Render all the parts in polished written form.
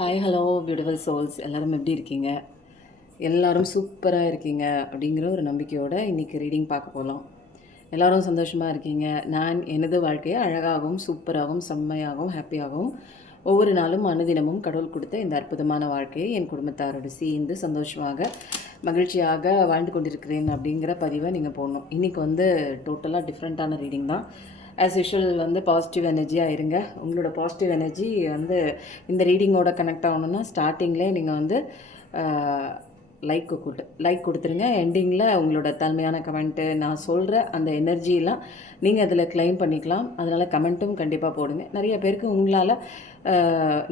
Hi hello beautiful souls எல்லோரும் எப்படி இருக்கீங்க? எல்லோரும் சூப்பராக இருக்கீங்க அப்படிங்கிற ஒரு நம்பிக்கையோடு இன்றைக்கி ரீடிங் பார்க்க போகலாம். எல்லோரும் சந்தோஷமாக இருக்கீங்க. நான் எனது வாழ்க்கையை அழகாகவும் சூப்பராகவும் செம்மையாகவும் ஹாப்பியாகவும் ஒவ்வொரு நாளும் அனுதினமும் கடவுள் கொடுத்த இந்த அற்புதமான வாழ்க்கையை என் குடும்பத்தாரோடு சேர்ந்து சந்தோஷமாக மகிழ்ச்சியாக வாழ்ந்து கொண்டிருக்கிறேன் அப்படிங்கிற பதிவை நீங்கள் போடணும். இன்றைக்கி டோட்டலாக டிஃப்ரெண்ட்டான ரீடிங் தான். ஆஸ் யூஷுவல் பாசிட்டிவ் எனர்ஜியாக இருங்க. உங்களோட பாசிட்டிவ் எனர்ஜி இந்த ரீடிங்கோட கனெக்ட் ஆகணுன்னா ஸ்டார்டிங்லேயே நீங்கள் லைக் கொடுத்துருங்க. எண்டிங்கில் உங்களோட தன்மையான கமெண்ட்டு நான் சொல்கிற அந்த எனர்ஜியெலாம் நீங்கள் அதில் கிளைம் பண்ணிக்கலாம். அதனால் கமெண்ட்டும் கண்டிப்பாக போடுங்க. நிறைய பேருக்கு உங்களால்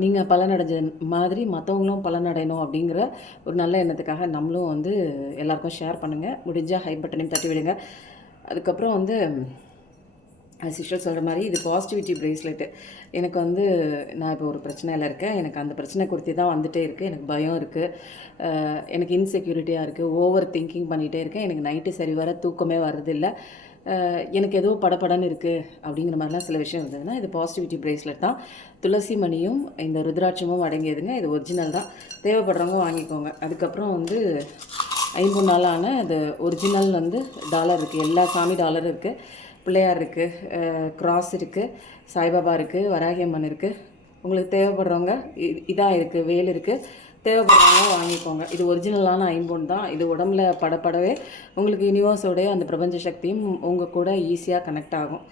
நீங்கள் பலனடைஞ்ச மாதிரி மற்றவங்களும் பலனடையணும் அப்படிங்கிற ஒரு நல்ல எண்ணத்துக்காக நம்மளும் எல்லாருக்கும் ஷேர் பண்ணுங்கள். முடிஞ்சால் ஹை பட்டனையும் தட்டி விடுங்க. அதுக்கப்புறம் சிஸ்டர் சொல்கிற மாதிரி இது பாசிட்டிவிட்டி ப்ரேஸ்லெட்டு. எனக்கு நான் இப்போ ஒரு பிரச்சனையில் இருக்கேன். எனக்கு அந்த பிரச்சனை குறித்து தான் வந்துகிட்டே இருக்குது. எனக்கு பயம் இருக்குது, எனக்கு இன்செக்யூரிட்டியாக இருக்குது, ஓவர் திங்கிங் பண்ணிகிட்டே இருக்கேன். எனக்கு நைட்டு சரி வர தூக்கமே வர்றதில்லை. எனக்கு ஏதோ படப்படன்னு இருக்குது அப்படிங்கிற மாதிரிலாம் சில விஷயம் இருந்ததுன்னா இது பாசிட்டிவிட்டி ப்ரேஸ்லெட் தான். துளசி மணியும் இந்த ருத்ராட்சமும் அடங்கியதுங்க. இது ஒரிஜினல் தான். தேவைப்படுறவங்க வாங்கிக்கோங்க. அதுக்கப்புறம் 5 நாளான அது ஒரிஜினல் டாலர் இருக்குது. எல்லா சாமி டாலரும் இருக்குது. பிள்ளையார் இருக்குது, கிராஸ் இருக்குது, சாய்பாபா இருக்குது, வராகியம்மன் இருக்குது. உங்களுக்கு தேவைப்படுறவங்க இதாக இருக்குது, வேல் இருக்குது, தேவைப்படுறவங்க வாங்கிக்கோங்க. இது ஒரிஜினலான ஐம்பொன் தான். இது உடம்புல படப்படவே உங்களுக்கு யூனிவர்ஸோடைய அந்த பிரபஞ்ச சக்தியும் உங்கள் கூட ஈஸியாக கனெக்ட் ஆகும்.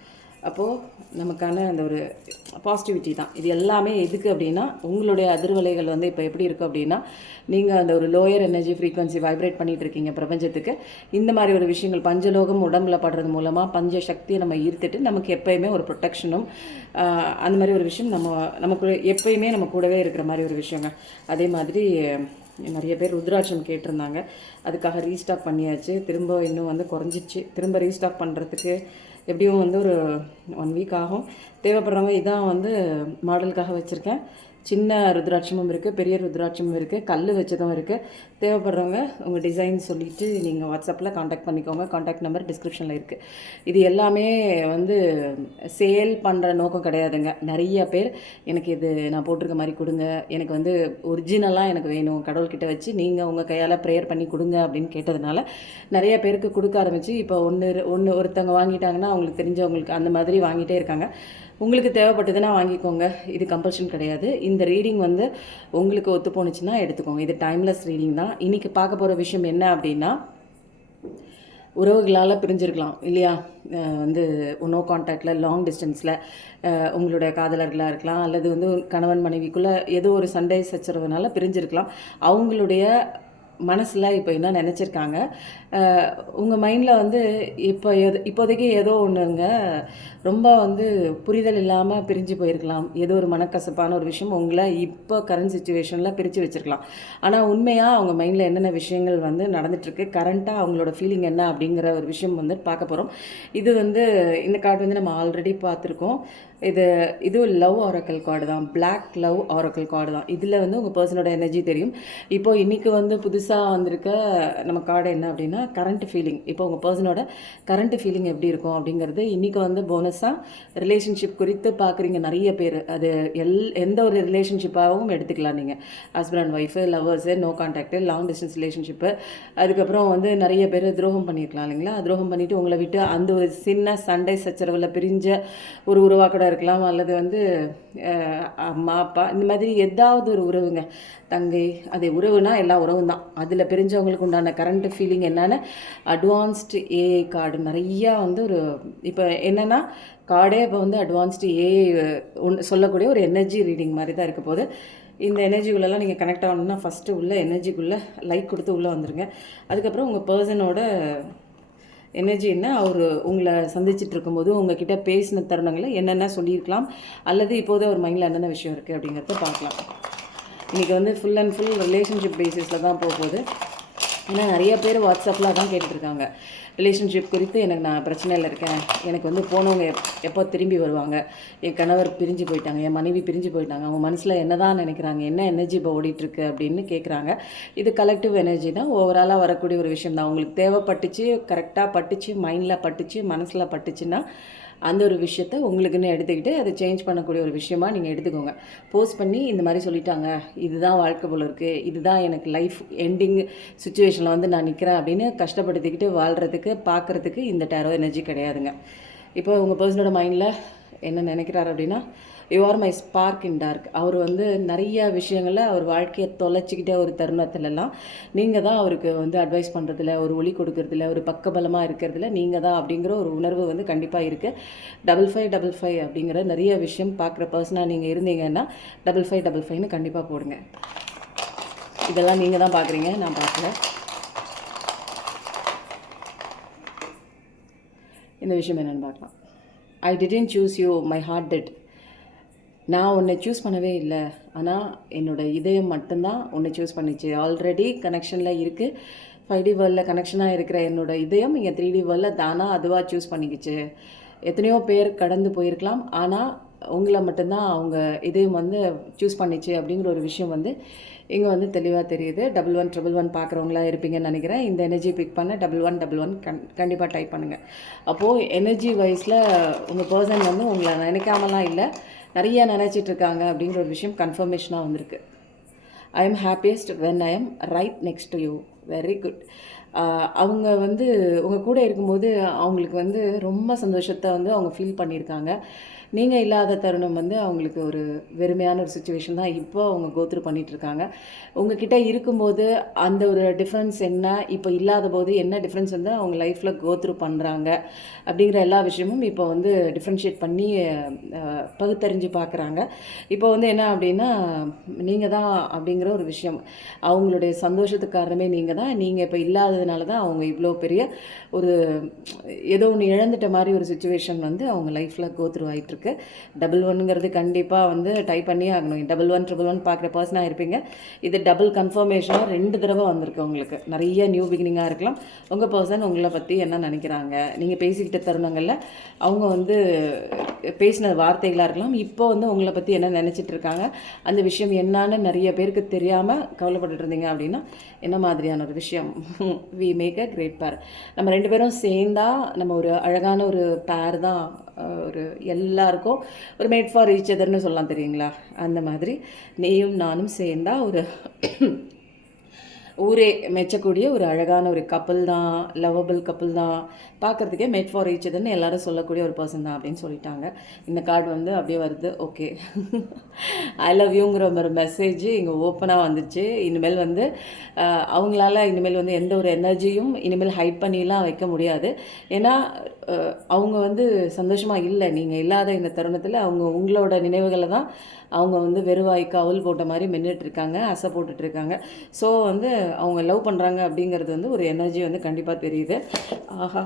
அப்போது நமக்கான அந்த ஒரு பாசிட்டிவிட்டி தான் இது எல்லாமே. எதுக்கு அப்படின்னா உங்களுடைய அதிர்வலைகள் இப்போ எப்படி இருக்குது அப்படின்னா நீங்கள் அந்த ஒரு லோயர் எனர்ஜி ஃப்ரீக்வன்சி வைப்ரேட் பண்ணிகிட்டு இருக்கீங்க பிரபஞ்சத்துக்கு. இந்த மாதிரி ஒரு விஷயங்கள் பஞ்சலோகம் உடம்புல படுறது மூலமாக பஞ்ச சக்தியை நம்ம ஈர்த்துட்டு நமக்கு எப்போயுமே ஒரு ப்ரொடெக்ஷனும் அந்த மாதிரி ஒரு விஷயம் நமக்கு எப்போயுமே நம்ம கூடவே இருக்கிற மாதிரி ஒரு விஷயங்க. அதே மாதிரி நிறைய பேர் ருத்ராட்சம் கேட்டிருந்தாங்க. அதுக்காக ரீஸ்டாக் பண்ணியாச்சு. திரும்ப இன்னும் குறைஞ்சிச்சு. திரும்ப ரீஸ்டாக் பண்ணுறதுக்கு எப்படியும் ஒரு 1 வீக் ஆகும். தேவைப்படுறவங்க இதான் மாடலுக்காக வச்சுருக்கேன். சின்ன ருத்ராட்சமும் இருக்குது, பெரிய ருத்ராட்சமும் இருக்குது, கல் வச்சதும் இருக்குது. தேவைப்படுறவங்க உங்கள் டிசைன் சொல்லிவிட்டு நீங்கள் வாட்ஸ்அப்பில் காண்டாக்ட் பண்ணிக்கோங்க. காண்டாக்ட் நம்பர் டிஸ்கிரிப்ஷனில் இருக்குது. இது எல்லாமே சேல் பண்ணுற நோக்கம் கிடையாதுங்க. நிறைய பேர் எனக்கு இது நான் போட்டிருக்க மாதிரி கொடுங்க, எனக்கு ஒரிஜினலாக எனக்கு வேணும், கடவுள்கிட்ட வச்சு நீங்கள் உங்கள் கையால் ப்ரேயர் பண்ணி கொடுங்க அப்படின்னு கேட்டதுனால நிறைய பேருக்கு கொடுக்க ஆரம்பித்து இப்போ ஒருத்தவங்க வாங்கிட்டாங்கன்னா அவங்களுக்கு தெரிஞ்சவங்களுக்கு அந்த மாதிரி வாங்கிட்டே இருக்காங்க. உங்களுக்கு தேவைப்பட்டதுன்னா வாங்கிக்கோங்க. இது கம்பல்ஷன் கிடையாது. இந்த ரீடிங் உங்களுக்கு ஒத்து போணுச்சுன்னா எடுத்துக்கோங்க. இது டைம்லெஸ் ரீடிங் தான். இன்றைக்கி பார்க்க போகிற விஷயம் என்ன அப்படின்னா, உறவுகளால் பிரிஞ்சிருக்கலாம் இல்லையா? நோ கான்டாக்டில், லாங் டிஸ்டன்ஸில் உங்களுடைய காதலர்களாக இருக்கலாம், அல்லது கணவன் மனைவிக்குள்ளே ஏதோ ஒரு சண்டை சச்சரவுனால பிரிஞ்சிருக்கலாம். அவங்களுடைய மனசில் இப்போ என்ன நினச்சிருக்காங்க, உங்கள் மைண்டில் இப்போதைக்கு ஏதோ ஒன்றுங்க ரொம்ப புரிதல் இல்லாமல் பிரிஞ்சு போயிருக்கலாம். ஏதோ ஒரு மனக்கசப்பான ஒரு விஷயம் உங்களை இப்போ கரண்ட் சுச்சுவேஷனில் பிரித்து வச்சுருக்கலாம். ஆனால் உண்மையாக அவங்க மைண்டில் என்னென்ன விஷயங்கள் நடந்துகிட்ருக்கு, கரண்ட்டாக அவங்களோட ஃபீலிங் என்ன அப்படிங்கிற ஒரு விஷயம் பார்க்க போகிறோம். இது இந்த கார்டு நம்ம ஆல்ரெடி பார்த்துருக்கோம். இது லவ் ஆரக்கல் கார்டு தான். பிளாக் லவ் ஆரக்கல் கார்டு தான். இதில் உங்கள் பர்சனோட எனர்ஜி தெரியும். இப்போது இன்றைக்கி புதுசாக வந்திருக்க நம்ம கார்டு என்ன அப்படின்னா கரண்ட் ஃபீலிங். இப்போ உங்கள் பர்சனோட கரண்ட் ஃபீலிங் எப்படி இருக்கும் அப்படிங்கிறது இன்றைக்கி போனஸாக ரிலேஷன்ஷிப் குறித்து பார்க்குறீங்க நிறைய பேர். அது எந்த ஒரு ரிலேஷன்ஷிப்பாகவும் எடுத்துக்கலாம். நீங்கள் husband and wife, lovers, no contact, long distance relationship. அதுக்கப்புறம் நிறைய பேர் துரோகம் பண்ணியிருக்கலாம் இல்லைங்களா? துரோகம் பண்ணிவிட்டு உங்களை விட்டு அந்த ஒரு சின்ன சண்டை சச்சரவில் பிரிஞ்ச ஒரு உருவாக்க கூட இருக்கலாம். அல்லது அம்மா அப்பா இந்த மாதிரி ஏதாவது ஒரு உறவுங்க, தங்கை, அது உறவுனா எல்லா உறவும் தான். அதில் பிரிஞ்சவங்களுக்கு உண்டான கரண்ட் ஃபீலிங் என்னென்னு அட்வான்ஸ்டு ஏஐ கார்டு நிறையா ஒரு இப்போ என்னென்னா கார்டே இப்போ அட்வான்ஸ்டு ஏஐ சொல்லக்கூடிய ஒரு எனர்ஜி ரீடிங் மாதிரி தான் இருக்க போது. இந்த எனர்ஜிக்குள்ளெல்லாம் நீங்கள் கனெக்ட் ஆகணுன்னா ஃபஸ்ட்டு உள்ள எனர்ஜிக்குள்ளே லைக் கொடுத்து உள்ளே வந்துடுங்க. அதுக்கப்புறம் உங்கள் பர்சனோட எனர்ஜி என்ன, அவர் உங்களை சந்திச்சுட்டு இருக்கும்போது உங்ககிட்ட பேசின தருணங்களை என்னென்ன சொல்லியிருக்கலாம், அல்லது இப்போது ஒரு மைண்டில் என்னென்ன விஷயம் இருக்குது அப்படிங்கிறத பார்க்கலாம். இன்றைக்கி ஃபுல் அண்ட் ஃபுல் ரிலேஷன்ஷிப் பேசிஸில் தான் போகுது. ஏன்னா நிறைய பேர் வாட்ஸ்அப்பில் தான் கேட்டுட்ருக்காங்க. ரிலேஷன்ஷிப் குறித்து நான் பிரச்சனையில் இருக்கேன், எனக்கு போனவங்க எப்போ திரும்பி வருவாங்க, என் கணவர் பிரிஞ்சு போயிட்டாங்க, என் மனைவி பிரிஞ்சு போயிட்டாங்க, அவங்க மனசில் என்ன தான் நினைக்கிறாங்க, என்ன எனர்ஜி இப்போ ஓடிட்டுருக்கு அப்படின்னு கேட்குறாங்க. இது கலெக்டிவ் எனர்ஜி தான், ஓவராலாக வரக்கூடிய ஒரு விஷயம் தான். உங்களுக்கு தேவைப்பட்டுச்சு, கரெக்டாக பட்டுச்சு, மைண்டில் பட்டுச்சு, மனசில் பட்டுச்சுன்னா அந்த ஒரு விஷயத்த உங்களுக்குன்னு எடுத்துக்கிட்டு அதை சேஞ்ச் பண்ணக்கூடிய ஒரு விஷயமா நீங்கள் எடுத்துக்கோங்க. போஸ்ட் பண்ணி இந்த மாதிரி சொல்லிட்டாங்க, இதுதான் வாழ்க்கை போல இருக்குது, இதுதான் எனக்கு லைஃப் எண்டிங் சுச்சுவேஷனில் வந்து நான் நிற்கிறேன் அப்படின்னு கஷ்டப்படுத்திக்கிட்டு வாழ்கிறதுக்கு பார்க்குறதுக்கு இந்த டேரோ எனர்ஜி கிடையாதுங்க. இப்போ உங்கள் பர்சனோட மைண்டில் என்ன நினைக்கிறாரு அப்படின்னா, you are my spark in dark. அவர் வந்து நிறைய விஷயங்களில் அவர் வாழ்க்கையை தொலைச்சிக்கிட்ட ஒரு தருணத்துலலாம் நீங்கள் தான் அவருக்கு வந்து அட்வைஸ் பண்ணுறதுல, ஒரு ஒளி கொடுக்கறதுல, ஒரு பக்கபலமாக இருக்கிறதுல நீங்கள் தான் அப்படிங்கிற ஒரு உணர்வு வந்து கண்டிப்பாக இருக்குது. 5555 அப்படிங்கிற நிறைய விஷயம் பார்க்குற பர்சனாக நீங்கள் இருந்தீங்கன்னா 5555ன்னு கண்டிப்பாக போடுங்க. இதெல்லாம் நீங்கள் தான் பார்க்குறீங்க, நான் பார்க்கல. இந்த விஷயம் என்னென்னு பார்க்கலாம். I didn't choose you, my heart did. நான் உன்னை சூஸ் பண்ணவே இல்லை, ஆனால் என்னோடய இதயம் மட்டும்தான் உன்னை சூஸ் பண்ணிச்சு. ஆல்ரெடி கனெக்ஷனில் இருக்குது. 5D வேர்ல்டில் கனெக்ஷனாக இருக்கிற என்னோடய இதயம் இங்கே 3D வேர்ல்டில் தானாக அதுவாக சூஸ் பண்ணிக்கிச்சு. எத்தனையோ பேர் கடந்து போயிருக்கலாம், ஆனால் உங்களை மட்டும்தான் அவங்க இதயம் வந்து சூஸ் பண்ணிச்சு அப்படிங்கிற ஒரு விஷயம் வந்து இங்கே வந்து தெளிவாக தெரியுது. 1111 பார்க்குறவங்களா இருப்பீங்கன்னு நினைக்கிறேன். இந்த எனர்ஜி பிக் பண்ண 1111 கண்டிப்பாக டைப் பண்ணுங்கள். அப்போது எனர்ஜி வைஸில் உங்கள் பர்சன் வந்து உங்களை நினைக்காமலாம் இல்லை, நிறைய நினச்சிட்ருக்காங்க அப்படிங்கிற ஒரு விஷயம் கன்ஃபர்மேஷனாக வந்திருக்கு. I am happiest when I am right next to you. Very good. அவங்க வந்து உங்கள் கூட இருக்கும்போது அவங்களுக்கு வந்து ரொம்ப சந்தோஷத்தை வந்து அவங்க ஃபீல் பண்ணியிருக்காங்க. நீங்கள் இல்லாத தருணம் வந்து அவங்களுக்கு ஒரு வெறுமையான ஒரு சுச்சுவேஷன் தான் இப்போ அவங்க கோத்ரூ பண்ணிகிட்ருக்காங்க. உங்ககிட்ட இருக்கும்போது அந்த ஒரு டிஃப்ரென்ஸ் என்ன, இப்போ இல்லாத போது என்ன டிஃப்ரென்ஸ் வந்து அவங்க லைஃப்பில் கோத்ரூ பண்ணுறாங்க அப்படிங்கிற எல்லா விஷயமும் இப்போ வந்து டிஃப்ரென்ஷியேட் பண்ணி பகுத்தறிஞ்சு பார்க்குறாங்க. இப்போ வந்து என்ன அப்படின்னா, நீங்கள் தான் அப்படிங்கிற ஒரு விஷயம், அவங்களுடைய சந்தோஷத்துக்கு காரணமே நீங்கள் தான். நீங்கள் இப்போ இல்லாததுனால தான் அவங்க இவ்வளோ பெரிய ஒரு ஏதோ ஒன்று இழந்துட்ட மாதிரி ஒரு சுச்சுவேஷன் வந்து அவங்க லைஃப்பில் கோத்ரூ ஆகிட்டுருக்கு. 11ங்கிறது கண்டிப்பாக வந்து டைப் பண்ணியே ஆகணும். 1111 பார்க்குற பர்சனாக இருப்பீங்க. இது டபுள் கன்ஃபர்மேஷனாக 2 தடவை வந்திருக்கு உங்களுக்கு. நிறைய நியூ பிகினிங்காக இருக்கலாம். உங்கள் பர்சன் உங்களை பற்றி என்ன நினைக்கிறாங்க, நீங்கள் பேசிக்கிட்ட தருணங்களில் அவங்க வந்து பேசின வார்த்தைகளாக இருக்கலாம், இப்போ வந்து உங்களை பற்றி என்ன நினச்சிட்டு இருக்காங்க, அந்த விஷயம் என்னான்னு நிறைய பேருக்கு தெரியாமல் கவலைப்பட்டு இருந்தீங்க அப்படின்னா என்ன மாதிரியான ஒரு விஷயம். வி மேக் அ கிரேட் பேர். நம்ம 2 பேரும் சேர்ந்தா நம்ம ஒரு அழகான ஒரு பேர் தான். ஒரு எல்லாருக்கும் ஒரு மேட் ஃபார் ஈச் அதர்னு சொல்லலாம், தெரியுங்களா? அந்த மாதிரி நீயும் நானும் சேர்ந்தா ஒரு ஊரே மெச்சக்கூடிய ஒரு அழகான ஒரு கப்பல் தான், லவ்வபிள் கப்பல் தான், பார்க்குறதுக்கே மேட் ஃபார் ஈச் அதர்னு எல்லாரும் சொல்லக்கூடிய ஒரு பர்சன் தான் அப்படின்னு சொல்லிட்டாங்க. இந்த கார்டு வந்து அப்படியே வருது. ஓகே, ஐ லவ் யூங்கிற ஒரு மெசேஜ் இங்கே ஓப்பனாக வந்துச்சு. இனிமேல் வந்து அவங்களால இனிமேல் வந்து எந்த ஒரு எனர்ஜியும் இனிமேல் ஹைட் பண்ணிலாம் வைக்க முடியாது. ஏன்னா அவங்க வந்து சந்தோஷமாக இல்லை, நீங்கள் இல்லாத இந்த தருணத்தில் அவங்க உங்களோட நினைவுகளை தான் அவங்க வந்து வெறுவாய்க்கு அவல் போட்ட மாதிரி மென்னுட்ருக்காங்க, அசை போட்டுட்ருக்காங்க. ஸோ வந்து அவங்க லவ் பண்ணுறாங்க அப்படிங்கிறது வந்து ஒரு எனர்ஜி வந்து கண்டிப்பாக தெரியுது. ஆஹா,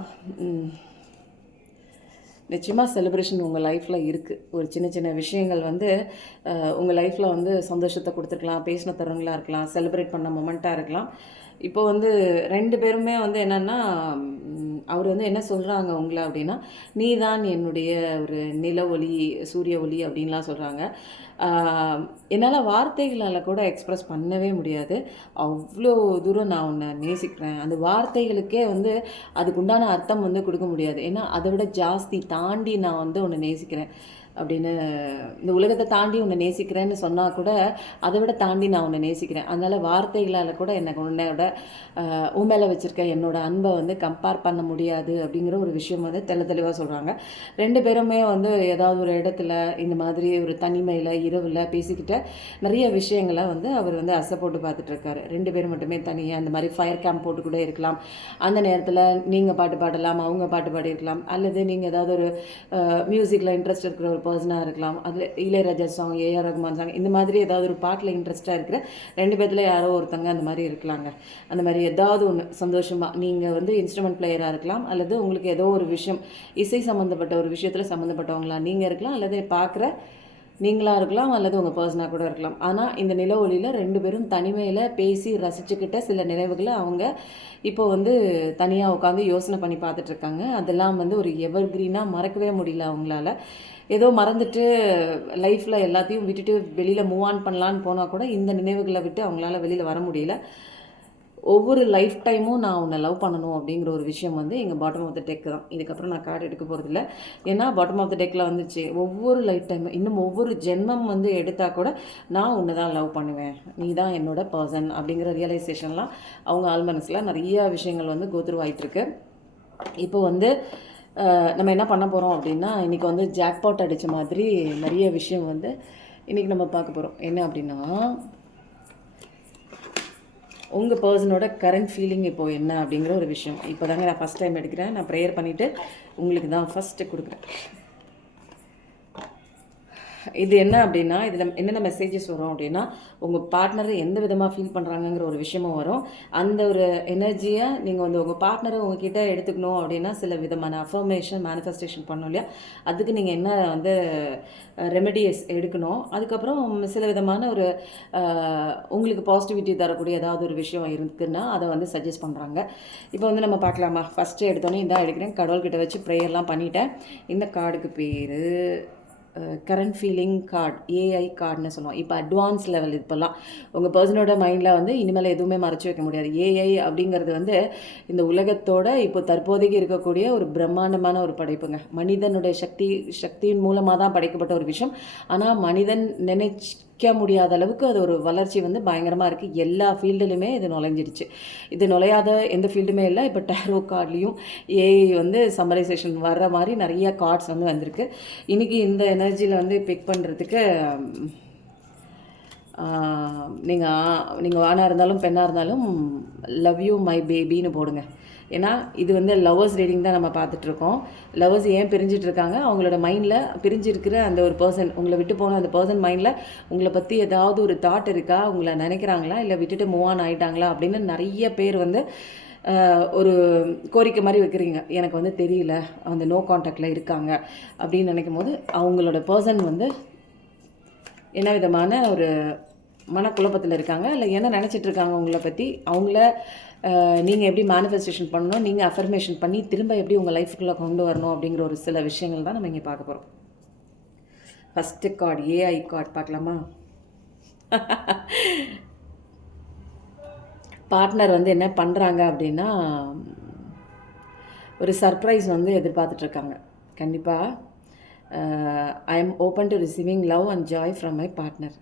நிச்சயமாக செலிப்ரேஷன் உங்கள் லைஃப்பில் இருக்குது. ஒரு சின்ன சின்ன விஷயங்கள் வந்து உங்கள் லைஃப்பில் வந்து சந்தோஷத்தை கொடுத்துருக்கலாம், பேசின தருணங்களாக இருக்கலாம், செலிப்ரேட் பண்ண மொமெண்ட்டாக இருக்கலாம். இப்போ வந்து 2 பேருமே வந்து என்னென்னா, அவர் வந்து என்ன சொல்கிறாங்க உங்களை அப்படின்னா, நீ தான் என்னுடைய ஒரு நில ஒளி, சூரிய ஒளி அப்படின்லாம் சொல்கிறாங்க. என்னால் வார்த்தைகளால் கூட எக்ஸ்ப்ரெஸ் பண்ணவே முடியாது. அவ்வளோ தூரம் நான் உன்னை நேசிக்கிறேன். அந்த வார்த்தைகளுக்கே வந்து அதுக்குண்டான அர்த்தம் வந்து கொடுக்க முடியாது. ஏன்னா அதை விட ஜாஸ்தி தாண்டி நான் வந்து உன்னை நேசிக்கிறேன் அப்படின்னு, இந்த உலகத்தை தாண்டி உன்னை நேசிக்கிறேன்னு சொன்னால் கூட அதை விட தாண்டி நான் உன்னை நேசிக்கிறேன். அதனால் வார்த்தைகளால் கூட எனக்கு உன்னோட உன் மேலே வச்சுருக்க என்னோடய அன்பை வந்து கம்பேர் பண்ண முடியாது அப்படிங்கிற ஒரு விஷயம் வந்து தெளிவாக சொல்கிறாங்க. 2 பேருமே வந்து ஏதாவது ஒரு இடத்துல இந்த மாதிரி ஒரு தனிமையில் இரவில் பேசிக்கிட்ட நிறைய விஷயங்களை வந்து அவர் வந்து அசை போட்டு பார்த்துட்ருக்காரு. 2 பேரும் மட்டுமே தனியாக அந்த மாதிரி ஃபயர் கேம்ப் போட்டு கூட இருக்கலாம். அந்த நேரத்தில் நீங்கள் பாட்டு பாடலாம், அவங்க பாட்டு பாடியிருக்கலாம், அல்லது நீங்கள் ஏதாவது ஒரு மியூசிக்கில் இன்ட்ரெஸ்ட் இருக்கிற ஒரு பர்சனாக இருக்கலாம். அதில் Ilaiyaraaja song, AR Rahman song, இந்த மாதிரி ஏதாவது ஒரு பாட்டில் இன்ட்ரெஸ்ட்டாக இருக்கிற 2 பேர்த்தில் யாரோ ஒருத்தங்க அந்த மாதிரி இருக்கலாங்க. அந்த மாதிரி ஏதாவது ஒன்று சந்தோஷமாக நீங்கள் வந்து இன்ஸ்ட்ருமெண்ட் பிளேயராக இருக்கலாம், அல்லது உங்களுக்கு ஏதோ ஒரு விஷயம் இசை சம்மந்தப்பட்ட ஒரு விஷயத்தில் சம்மந்தப்பட்டவங்களா நீங்கள் இருக்கலாம், அல்லது பார்க்குற நீங்களாக இருக்கலாம், அல்லது உங்கள் பர்சனாக கூட இருக்கலாம். ஆனால் இந்த நில ஒளியில் 2 பேரும் தனிமையில் பேசி ரசிச்சுக்கிட்ட சில நினைவுகளை அவங்க இப்போ வந்து தனியாக உட்காந்து யோசனை பண்ணி பார்த்துட்ருக்காங்க. அதெல்லாம் வந்து ஒரு எவர்கிரீனாக மறக்கவே முடியல அவங்களால. ஏதோ மறந்துட்டு லைஃப்பில் எல்லாத்தையும் விட்டுட்டு வெளியில் மூவ் ஆன் பண்ணலான்னு போனால் கூட இந்த நினைவுகளை விட்டு அவங்களால வெளியில் வர முடியல. ஒவ்வொரு லைஃப் டைமும் நான் உன்னை லவ் பண்ணணும் அப்படிங்கிற ஒரு விஷயம் வந்து எங்கள் பாட்டம் ஆஃப் த டெக் தான். இதுக்கப்புறம் நான் கார்டு எடுக்க போகிறதில்ல. ஏன்னா பாட்டம் ஆஃப் த டெக்கில் வந்துச்சு ஒவ்வொரு லைஃப் டைம், இன்னும் ஒவ்வொரு ஜென்மம் வந்து எடுத்தால் கூட நான் உன்னை தான் லவ் பண்ணுவேன், நீ தான் என்னோட பர்சன் அப்படிங்கிற ரியலைசேஷன்லாம் அவங்க ஆழ்மனசில் நிறைய விஷயங்கள் வந்து கோத்ரூ ஆகிட்டுருக்கு. இப்போ வந்து நம்ம என்ன பண்ண போகிறோம் அப்படின்னா, இன்றைக்கி வந்து ஜாக்பாட் அடித்த மாதிரி நிறைய விஷயம் வந்து இன்றைக்கி நம்ம பார்க்க போகிறோம். என்ன அப்படின்னா, உங்கள் பர்சனோட கரண்ட் ஃபீலிங் இப்போது என்ன அப்படிங்கிற ஒரு விஷயம். இப்போ தாங்க நான் ஃபஸ்ட் டைம் எடுக்கிறேன். நான் ப்ரேயர் பண்ணிவிட்டு உங்களுக்கு தான் ஃபஸ்ட்டு கொடுக்குறேன். இது என்ன அப்படின்னா, இதில் என்னென்ன மெசேஜஸ் வரும் அப்படின்னா, உங்கள் பார்ட்னரை எந்த விதமாக ஃபீல் பண்ணுறாங்கங்கிற ஒரு விஷயமும் வரும். அந்த ஒரு எனர்ஜியை நீங்கள் வந்து உங்கள் பார்ட்னரை உங்ககிட்ட எடுத்துக்கணும் அப்படின்னா சில விதமான அஃபர்மேஷன் மேனிஃபெஸ்டேஷன் பண்ணணும் இல்லையா? அதுக்கு நீங்கள் என்ன வந்து ரெமெடியஸ் எடுக்கணும். அதுக்கப்புறம் சில விதமான ஒரு உங்களுக்கு பாசிட்டிவிட்டி தரக்கூடிய ஏதாவது ஒரு விஷயம் இருக்குன்னா அதை வந்து சஜஸ்ட் பண்ணுறாங்க. இப்போ வந்து நம்ம பார்க்கலாமா? ஃபஸ்ட்டு எடுத்தோன்னே இதான் எடுக்கிறேன். கடவுள்கிட்ட வச்சு ப்ரேயர்லாம் பண்ணிட்டேன். இந்த கார்டுக்கு பேர் கரண்ட் ஃபீலிங் கார்டு, ஏஐ கார்டுன்னு சொல்லுவோம். இப்போ அட்வான்ஸ் லெவல். இப்போல்லாம் உங்கள் பர்சனோட மைண்டில் வந்து இனிமேல் எதுவுமே மறைச்சி வைக்க முடியாது. ஏஐ அப்படிங்கிறது வந்து இந்த உலகத்தோட இப்போ தற்போதைக்கு இருக்கக்கூடிய ஒரு பிரம்மாண்டமான ஒரு படைப்புங்க. மனிதனுடைய சக்தியின் மூலமாக தான் படைக்கப்பட்ட ஒரு விஷயம். ஆனால் மனிதன் நினைக்க முடியாத அளவுக்கு அது ஒரு வளர்ச்சி வந்து பயங்கரமாக இருக்குது. எல்லா ஃபீல்டுலையுமே இது நுழைஞ்சிடுச்சு. இது நுழையாத எந்த ஃபீல்டுமே இல்லை. இப்போ டேரோ கார்ட்லேயும் ஏஐ வந்து சம்மரைசேஷன் வர்ற மாதிரி நிறைய கார்ட்ஸ் வந்து வந்திருக்கு. இன்றைக்கி இந்த எனர்ஜியில் வந்து பிக் பண்ணுறதுக்கு நீங்கள் ஆணாக இருந்தாலும் பெண்ணாக இருந்தாலும் லவ் யூ மை பேபின்னு போடுங்க. ஏன்னா இது வந்து லவ்வர்ஸ் ரீடிங் தான் நம்ம பார்த்துட்ருக்கோம். லவ்வர்ஸ் ஏன் பிரிஞ்சிட்ருக்காங்க, அவங்களோட மைண்டில் பிரிஞ்சிருக்கிற அந்த ஒரு பர்சன், உங்களை விட்டு போன அந்த பர்சன் மைண்டில் உங்களை பற்றி ஏதாவது ஒரு தாட் இருக்கா, உங்களை நினைக்கிறாங்களா, இல்லை விட்டுட்டு மூவ் ஆன் ஆகிட்டாங்களா அப்படின்னு நிறைய பேர் வந்து ஒரு கோரிக்கை மாதிரி வைக்கிறீங்க. எனக்கு வந்து தெரியல, அந்த நோ கான்டாக்டில் இருக்காங்க அப்படின்னு நினைக்கும் போது அவங்களோட பர்சன் வந்து என்ன விதமான ஒரு மனக்குழப்பத்தில் இருக்காங்க, இல்லை என்ன நினச்சிட்ருக்காங்க உங்களை பற்றி, அவங்கள நீங்கள் எப்படி மேனிஃபெஸ்டேஷன் பண்ணணும், நீங்கள் அஃபர்மேஷன் பண்ணி திரும்ப எப்படி உங்கள் லைஃப்குள்ளே கொண்டு வரணும் அப்படிங்கிற ஒரு சில விஷயங்கள் தான் நம்ம இங்கே பார்க்க போகிறோம். ஃபஸ்ட்டு கார்டு ஏஐ கார்டு பார்க்கலாமா? பார்ட்னர் வந்து என்ன பண்ணுறாங்க அப்படின்னா, ஒரு சர்ப்ரைஸ் வந்து எதிர்பார்த்துட்ருக்காங்க. கண்டிப்பாக I am open to receiving love and Joy from my partner.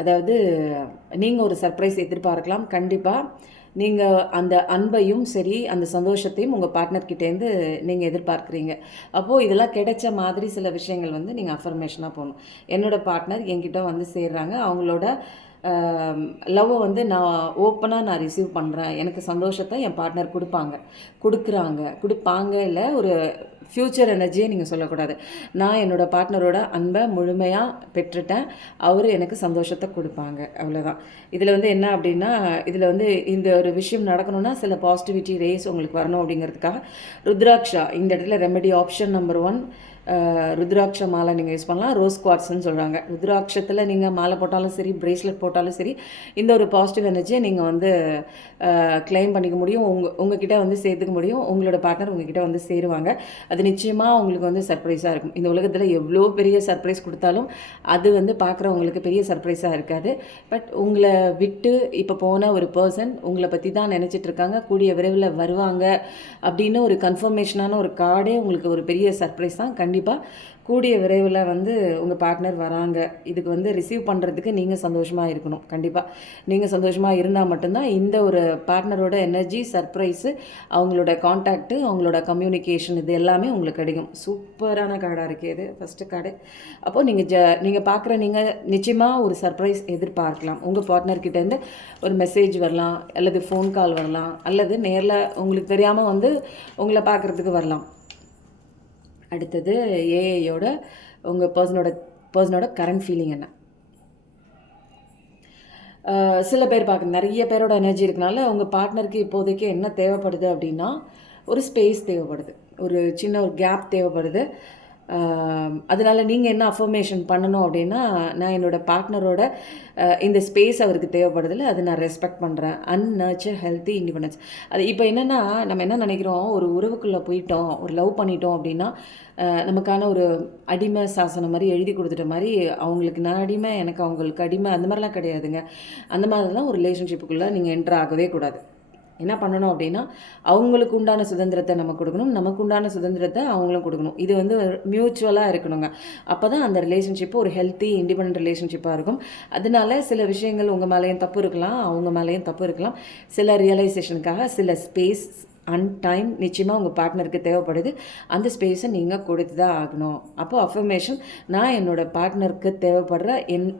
அதாவது நீங்கள் ஒரு சர்ப்ரைஸ் எதிர்பார்க்கலாம். கண்டிப்பாக நீங்கள் அந்த அன்பையும் சரி அந்த சந்தோஷத்தையும் உங்கள் பார்ட்னர்கிட்டேருந்து நீங்கள் எதிர்பார்க்குறீங்க. அப்போது இதெல்லாம் கிடைச்ச மாதிரி சில விஷயங்கள் வந்து நீங்கள் அஃபர்மேஷனாக போகணும். என்னோடய பார்ட்னர் என்கிட்ட வந்து சேர்றாங்க, அவங்களோட லவ்வை வந்து நான் ஓப்பனாக நான் ரிசீவ் பண்ணுறேன், எனக்கு சந்தோஷத்தை என் பார்ட்னர் கொடுப்பாங்க இல்லை, ஒரு ஃப்யூச்சர் எனர்ஜியை நீங்கள் சொல்லக்கூடாது. நான் என்னோடய பார்ட்னரோட அன்பை முழுமையாக பெற்றுட்டேன், அவர் எனக்கு சந்தோஷத்தை கொடுப்பாங்க, அவ்வளோதான். இதில் வந்து என்ன அப்படின்னா, இதில் வந்து இந்த ஒரு விஷயம் நடக்கணும்னா சில பாசிட்டிவிட்டி ரேஸ் உங்களுக்கு வரணும் அப்படிங்கிறதுக்காக ருத்ராட்சா இந்த இடத்துல ரெமெடி ஆப்ஷன் நம்பர் 1 ருத்ராட்ச மாலை நீங்கள் யூஸ் பண்ணலாம். ரோஸ் குவார்ட்ஸ்ன்னு சொல்கிறாங்க. ருத்ராட்சத்தில் நீங்கள் மாலை போட்டாலும் சரி, பிரேஸ்லெட் போட்டாலும் சரி, இந்த ஒரு பாசிட்டிவ் எனர்ஜியை நீங்கள் வந்து கிளைம் பண்ணிக்க முடியும், உங்ககிட்ட வந்து சேர்த்துக்க முடியும். உங்களோட பார்ட்னர் உங்ககிட்ட வந்து சேருவாங்க. அது நிச்சயமாக உங்களுக்கு வந்து சர்ப்ரைஸாக இருக்கும். இந்த உலகத்தில் எவ்வளோ பெரிய சர்ப்ரைஸ் கொடுத்தாலும் அது வந்து பார்க்குறவங்களுக்கு பெரிய சர்ப்ரைஸாக இருக்காது. பட் உங்களை விட்டு இப்போ போன ஒரு பர்சன் உங்களை பற்றி தான் நினச்சிட்ருக்காங்க, கூடிய விரைவில் வருவாங்க அப்படின்னு ஒரு கன்ஃபர்மேஷனான ஒரு கார்டே உங்களுக்கு ஒரு பெரிய சர்ப்ரைஸ் தான். கண்டிப்பாக கூடிய விரைவில் வந்து உங்கள் பார்ட்னர் வராங்க. இதுக்கு வந்து ரிசீவ் பண்ணுறதுக்கு நீங்கள் சந்தோஷமாக இருக்கணும். கண்டிப்பாக நீங்கள் சந்தோஷமாக இருந்தால் மட்டும்தான் இந்த ஒரு பார்ட்னரோட எனர்ஜி, சர்ப்ரைஸு, அவங்களோட கான்டாக்ட்டு, அவங்களோட கம்யூனிகேஷன் இது எல்லாமே உங்களுக்கு கிடைக்கும். சூப்பரான கார்டாக இருக்குது இது ஃபஸ்ட்டு கார்டு. அப்போது நீங்கள் பார்க்குற நீங்கள் நிச்சயமாக ஒரு சர்ப்ரைஸ் எதிர்பார்க்கலாம். உங்கள் பார்ட்னர்கிட்டேருந்து ஒரு மெசேஜ் வரலாம், அல்லது ஃபோன் கால் வரலாம், அல்லது நேரில் உங்களுக்கு தெரியாமல் வந்து உங்களை பார்க்குறதுக்கு வரலாம். அடுத்தது ஏஐயோட உங்கள் பர்சனோட கரண்ட் ஃபீலிங் என்ன? சில பேர் நிறைய பேரோட எனர்ஜி இருக்கனால உங்கள் பார்ட்னருக்கு இப்போதைக்கு என்ன தேவைப்படுது அப்படின்னா, ஒரு ஸ்பேஸ் தேவைப்படுது, ஒரு சின்ன ஒரு கேப் தேவைப்படுது. அதனால் நீங்கள் என்ன அஃபர்மேஷன் பண்ணணும் அப்படின்னா, நான் என்னோடய பார்ட்னரோட இந்த ஸ்பேஸ் அவருக்கு தேவைப்படுதில்ல, அது நான் ரெஸ்பெக்ட் பண்ணுறேன். அன்நர்ச்சர் ஹெல்த்தி இண்டிபெண்டன்ஸ். அது இப்போ என்னென்னா, நம்ம என்ன நினைக்கிறோம், ஒரு உறவுக்குள்ளே போயிட்டோம், ஒரு லவ் பண்ணிட்டோம் அப்படின்னா நமக்கான ஒரு அடிமை சாசனம் மாதிரி எழுதி கொடுத்துட்ட மாதிரி, அவங்களுக்கு நான் அடிமை, எனக்கு அவங்களுக்கு அடிமை, அந்த மாதிரிலாம் கிடையாதுங்க. அந்த மாதிரிலாம் ஒரு ரிலேஷன்ஷிப்புக்குள்ளே நீங்கள் என்ட்ரு ஆகவே கூடாது. என்ன பண்ணணும் அப்படின்னா, அவங்களுக்கு உண்டான சுதந்திரத்தை நம்ம கொடுக்கணும். நமக்கு உண்டான சுதந்திரத்தை அவங்களும் கொடுக்கணும். இது வந்து மியூச்சுவலாக இருக்கணுங்க. அப்போ தான் அந்த ரிலேஷன்ஷிப்பு ஒரு ஹெல்த்தி, இண்டிபெண்டன்ட் ரிலேஷன்ஷிப்பாக இருக்கும். அதனால சில விஷயங்கள் உங்கள் மேலேயும் தப்பு இருக்கலாம், அவங்க மேலேயும் தப்பு இருக்கலாம். சில ரியலைசேஷனுக்காக சில ஸ்பேஸ் அண்ட் டைம் நிச்சயமாக உங்கள் பார்ட்னருக்கு தேவைப்படுது. அந்த ஸ்பேஸை நீங்கள் கொடுத்து தான் ஆகணும். அப்போது அஃபர்மேஷன், நான் என்னோடய பார்ட்னருக்கு தேவைப்படுற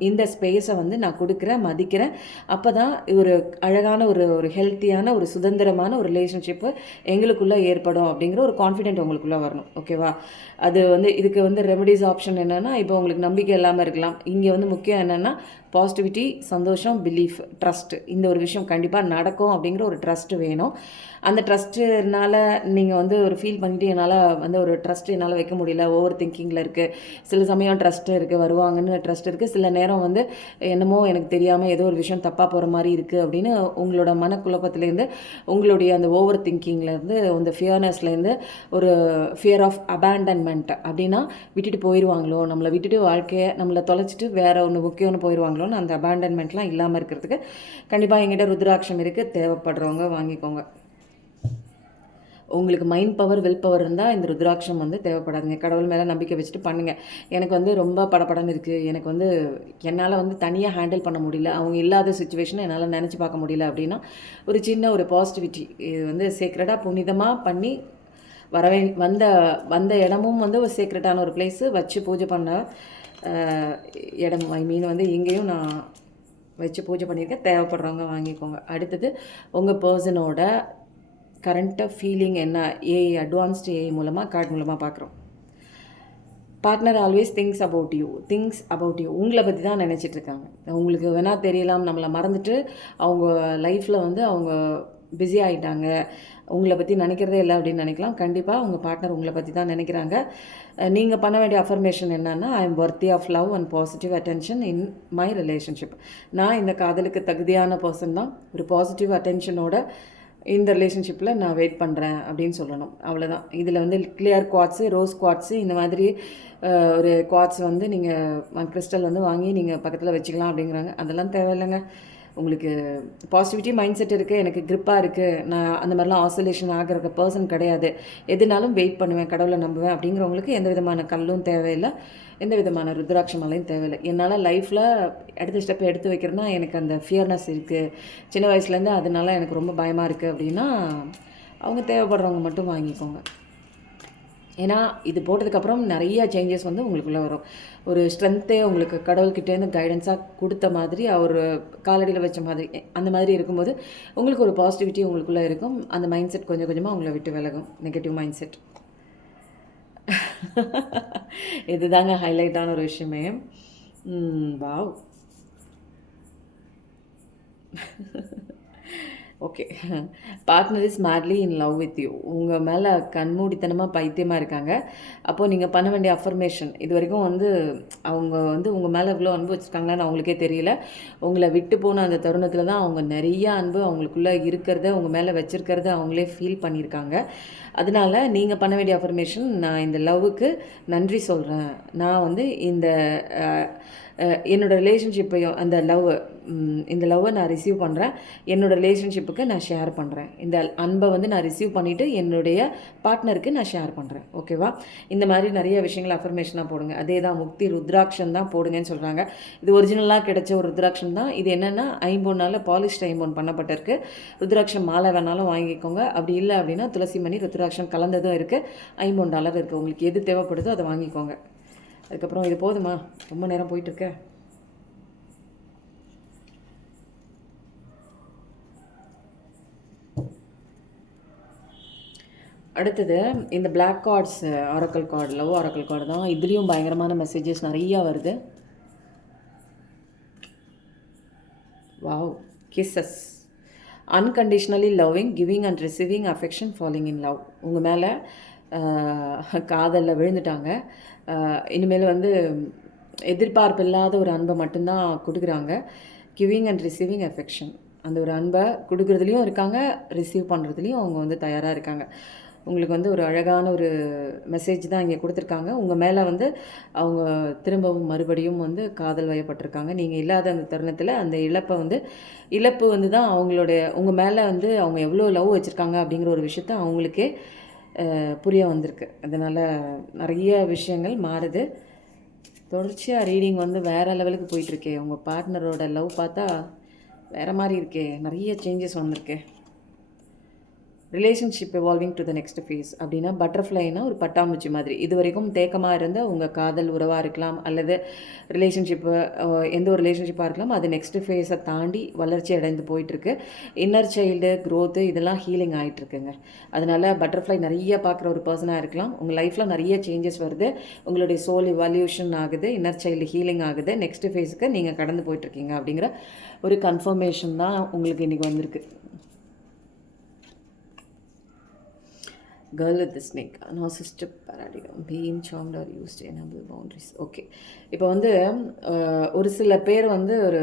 இந்த ஸ்பேஸை வந்து நான் கொடுக்குறேன், மதிக்கிறேன். அப்போ தான் ஒரு அழகான ஒரு ஹெல்த்தியான ஒரு சுதந்திரமான ஒரு ரிலேஷன்ஷிப்பு எங்களுக்குள்ளே ஏற்படும் அப்படிங்கிற ஒரு கான்ஃபிடென்ட் உங்களுக்குள்ளே வரணும். ஓகேவா? அது வந்து இதுக்கு வந்து ரெமடிஸ் ஆப்ஷன் என்னென்னா, இப்போ உங்களுக்கு நம்பிக்கை இல்லாமல் இருக்கலாம். இங்கே வந்து முக்கியம் என்னென்னா பாசிட்டிவிட்டி, சந்தோஷம், பிலீஃப், ட்ரஸ்ட்டு. இந்த ஒரு விஷயம் கண்டிப்பாக நடக்கும் அப்படிங்கிற ஒரு ட்ரஸ்ட்டு வேணும். அந்த ட்ரஸ்ட்டுனால நீங்கள் வந்து ஒரு ஃபீல் பண்ணிவிட்டு என்னால் வந்து ஒரு ட்ரஸ்ட்டு என்னால் வைக்க முடியல, ஓவர் திங்கிங்கில் இருக்குது. சில சமயம் ட்ரஸ்ட்டு இருக்குது, வருவாங்கன்னு ட்ரஸ்ட் இருக்குது. சில நேரம் வந்து என்னமோ எனக்கு தெரியாமல் ஏதோ ஒரு விஷயம் தப்பாக போகிற மாதிரி இருக்குது அப்படின்னு உங்களோட மனக்குழப்பத்துலேருந்து, உங்களுடைய அந்த ஓவர் திங்கிங்லேருந்து, அந்த ஃபியர்னஸ்லேருந்து, ஒரு ஃபியர் ஆஃப் அபேண்டன்மெண்ட் அப்படின்னா விட்டுட்டு போயிடுவாங்களோ, நம்மளை விட்டுட்டு வாழ்க்கையை நம்மளை தொலைச்சிட்டு வேறு ஒன்று முக்கியம்னு போயிடுவாங்களோன்னு அந்த அபேண்டன்மெண்ட்லாம் இல்லாமல் இருக்கிறதுக்கு கண்டிப்பாக எங்கிட்ட ருத்ராட்சம் இருக்குது. தேவைப்படுறவங்க வாங்கிக்கோங்க. உங்களுக்கு மைண்ட் பவர், வில் பவர் இருந்தால் இந்த ருத்ராட்சம் வந்து தேவைப்படாதுங்க. கடவுள் மேலே நம்பிக்கை வச்சுட்டு பண்ணுங்கள். எனக்கு வந்து ரொம்ப படப்படன்னு இருக்குது, எனக்கு வந்து என்னால் வந்து தனியாக ஹேண்டில் பண்ண முடியல, அவங்க இல்லாத சுச்சுவேஷனை என்னால் நினச்சி பார்க்க முடியல அப்படின்னா ஒரு சின்ன ஒரு பாசிட்டிவிட்டி இது வந்து சீக்ரெட்டாக புனிதமாக பண்ணி வந்த இடமும் வந்து ஒரு சீக்ரெட்டான ஒரு பிளேஸு வச்சு பூஜை பண்ண இடம். ஐ மீன் வந்து இங்கேயும் நான் வச்சு பூஜை பண்ணியிருக்கேன். தேவைப்படுறவங்க வாங்கிக்கோங்க. அடுத்தது உங்கள் பர்சனோட கரண்ட்டாக ஃபீலிங் என்ன, ஏஐ அட்வான்ஸ்டு ஏஐ மூலமாக கார்டு மூலமாக பார்க்குறோம். Partner always things about you. உங்களை பற்றி தான் நினச்சிட்ருக்காங்க. உங்களுக்கு வேணால் தெரியலாம், நம்மளை மறந்துட்டு அவங்க லைஃப்பில் வந்து அவங்க பிஸி ஆகிட்டாங்க, உங்களை பற்றி நினைக்கிறதே இல்லை அப்படின்னு நினைக்கலாம். கண்டிப்பாக உங்கள் பார்ட்னர் உங்களை பற்றி தான் நினைக்கிறாங்க. நீங்கள் பண்ண வேண்டிய அஃபர்மேஷன் என்னென்னா, I am worthy of love and positive attention in my relationship. நான் இந்த காதலுக்கு தகுதியான பர்சன் தான், ஒரு பாசிட்டிவ் அட்டென்ஷனோட இந்த ரிலேஷன்ஷிப்பில் நான் வெயிட் பண்ணுறேன் அப்படின்னு சொல்லணும். அவ்வளோதான். இதில் வந்து கிளியர் குவாட்ஸு, ரோஸ் குவாட்ஸு, இந்த மாதிரி ஒரு குவாட்ஸ் வந்து நீங்கள் கிறிஸ்டல் வந்து வாங்கி நீங்கள் பக்கத்தில் வச்சுக்கலாம் அப்படிங்கிறாங்க. அதெல்லாம் தேவையில்லைங்க. உங்களுக்கு பாசிட்டிவிட்டி மைண்ட் செட் இருக்குது, எனக்கு க்ரிப்பாக இருக்குது, நான் அந்த மாதிரிலாம் ஆசோலேஷன் ஆகிற பர்சன் கிடையாது, எதுனாலும் வெயிட் பண்ணுவேன், கடவுளை நம்புவேன் அப்படிங்கிறவங்களுக்கு எந்த விதமான கல்லும் தேவையில்லை, எந்த விதமான ருத்ராட்ச மாலையும் தேவையில்லை. என்னால் லைஃப்பில் அடுத்த ஸ்டெப் எடுத்து வைக்கிறேன்னா எனக்கு அந்த ஃபியர்னஸ் இருக்குது, சின்ன வயசுலேருந்து, அதனால எனக்கு ரொம்ப பயமாக இருக்குது அப்படின்னா அவங்க தேவைப்படுறவங்க மட்டும் வாங்கிக்கோங்க. ஏன்னா இது போட்டதுக்கப்புறம் நிறைய சேஞ்சஸ் வந்து உங்களுக்குள்ளே வரும். ஒரு ஸ்ட்ரென்த்தே உங்களுக்கு கடவுள்கிட்டேருந்து கைடன்ஸாக கொடுத்த மாதிரி, அவர் காலடியில் வச்ச மாதிரி, அந்த மாதிரி இருக்கும்போது உங்களுக்கு ஒரு பாசிட்டிவிட்டி உங்களுக்குள்ளே இருக்கும். அந்த மைண்ட் செட் கொஞ்சம் கொஞ்சமாக உங்களை விட்டு விலகும், நெகட்டிவ் மைண்ட் செட். இதுதாங்க ஹைலைட்டான ஒரு விஷயமே. Wow. Okay. Partner is madly in love with you. உங்கள் மேலே கண்மூடித்தனமாக பைத்தியமாக இருக்காங்க. அப்போது நீங்கள் பண்ண வேண்டிய அஃபர்மேஷன், இது வரைக்கும் வந்து அவங்க வந்து உங்கள் மேலே இவ்வளோ அன்பு வச்சுருக்காங்களான்னு அவங்களுக்கே தெரியல. உங்களை விட்டு போன அந்த தருணத்தில் தான் அவங்க நிறைய அன்பு அவங்களுக்குள்ளே இருக்கிறத, உங்கள் மேலே வச்சுருக்கிறத அவங்களே ஃபீல் பண்ணியிருக்காங்க. அதனால் நீங்கள் பண்ண வேண்டிய அஃபர்மேஷன், நான் இந்த லவ்வுக்கு நன்றி சொல்கிறேன், நான் வந்து இந்த என்னோடய ரிலேஷன்ஷிப்பையும் இந்த லவ்வை நான் ரிசீவ் பண்ணுறேன், என்னோடய ரிலேஷன்ஷிப்புக்கு நான் ஷேர் பண்ணுறேன், இந்த அன்பை வந்து நான் ரிசீவ் பண்ணிவிட்டு என்னுடைய பார்ட்னருக்கு நான் ஷேர் பண்ணுறேன். ஓகேவா? இந்த மாதிரி நிறைய விஷயங்கள் அஃபர்மேஷனாக போடுங்க. அதே தான் முக்தி ருத்ராட்சம் தான் போடுங்கன்னு சொல்கிறாங்க. இது ஒரிஜினலாக கிடைச்ச ஒரு ருத்ராட்சம் தான். இது என்னென்னா ஐம்பொன்னால் பாலிஷ்ட் ஐம்பொன் பண்ணப்பட்டிருக்கு. ருத்ராட்சம் மாலை வேணாலும் வாங்கிக்கோங்க. அப்படி இல்லை அப்படின்னா துளசி மணி ருத்ராட்சம் கலந்ததும் இருக்குது. $50 இருக்குது. உங்களுக்கு எது தேவைப்படுதோ அதை வாங்கிக்கோங்க. அதுக்கப்புறம் இது போதுமா? ரொம்ப நேரம் போயிட்டுருக்க. அடுத்தது இந்த black cards, oracle card, love oracle card தான். இதுலேயும் பயங்கரமான மெசேஜஸ் நிறையா வருது. Wow. Kisses. Unconditionally loving, giving and receiving affection, falling in love. உங்கள் மேலே காதலில் விழுந்துட்டாங்க. இனிமேல் வந்து எதிர்பார்ப்பு இல்லாத ஒரு அன்பை மட்டும்தான் கொடுக்குறாங்க. கிவிங் அண்ட் ரிசீவிங் அஃபெக்ஷன், அந்த ஒரு அன்பை கொடுக்குறதுலையும் இருக்காங்க, ரிசீவ் பண்ணுறதுலையும் அவங்க வந்து தயாராக இருக்காங்க. உங்களுக்கு வந்து ஒரு அழகான ஒரு மெசேஜ் தான் இங்கே கொடுத்துருக்காங்க. உங்கள் மேலே வந்து அவங்க திரும்பவும் மறுபடியும் வந்து காதல் வயப்பட்டிருக்காங்க. நீங்கள் இல்லாத அந்த தருணத்தில் அந்த இழப்பு வந்து தான் அவங்களுடைய உங்கள் மேலே வந்து அவங்க எவ்வளோ லவ் வச்சுருக்காங்க அப்படிங்கிற ஒரு விஷயத்த அவங்களுக்கே புரிய வந்திருக்கு. அதனால் நிறைய விஷயங்கள் மாறுது. தொடர்ச்சியாக ரீடிங் வந்து வேறு லெவலுக்கு போயிட்டுருக்கே. உங்கள் பார்ட்னரோட லவ் பார்த்தா வேறு மாதிரி இருக்கே. நிறைய சேஞ்சஸ் வந்திருக்கு. Relationship evolving to the next phase அப்படின்னா பட்டர்ஃப்ளைனா ஒரு பட்டாம்பூச்சி மாதிரி. இது வரைக்கும் தேக்கமாக இருந்த உங்கள் காதல் உறவாக இருக்கலாம், அல்லது ரிலேஷன்ஷிப்பு எந்த ஒரு ரிலேஷன்ஷிப்பாக இருக்கலாம், அது நெக்ஸ்ட் ஃபேஸை தாண்டி வளர்ச்சி அடைந்து போயிட்டுருக்கு. இன்னர் சைல்டு க்ரோத்து இதெல்லாம் ஹீலிங் ஆகிட்டுருக்குங்க. அதனால் பட்டர்ஃப்ளை நிறைய பார்க்குற ஒரு பர்சனாக இருக்கலாம். உங்கள் லைஃப்பில் நிறைய சேஞ்சஸ் வருது. உங்களுடைய சோல் இவால்யூஷன் ஆகுது, இன்னர் சைல்டு ஹீலிங் ஆகுது, நெக்ஸ்ட் ஃபேஸுக்கு நீங்கள் கடந்து போயிட்டுருக்கீங்க அப்படிங்கிற ஒரு கன்ஃபர்மேஷன் தான் உங்களுக்கு இன்றைக்கி வந்திருக்கு. Girl with the snake, narcissistic paradigm, being charmed or used to enable boundaries. Okay, இப்போ வந்து ஒரு சில பேர் வந்து ஒரு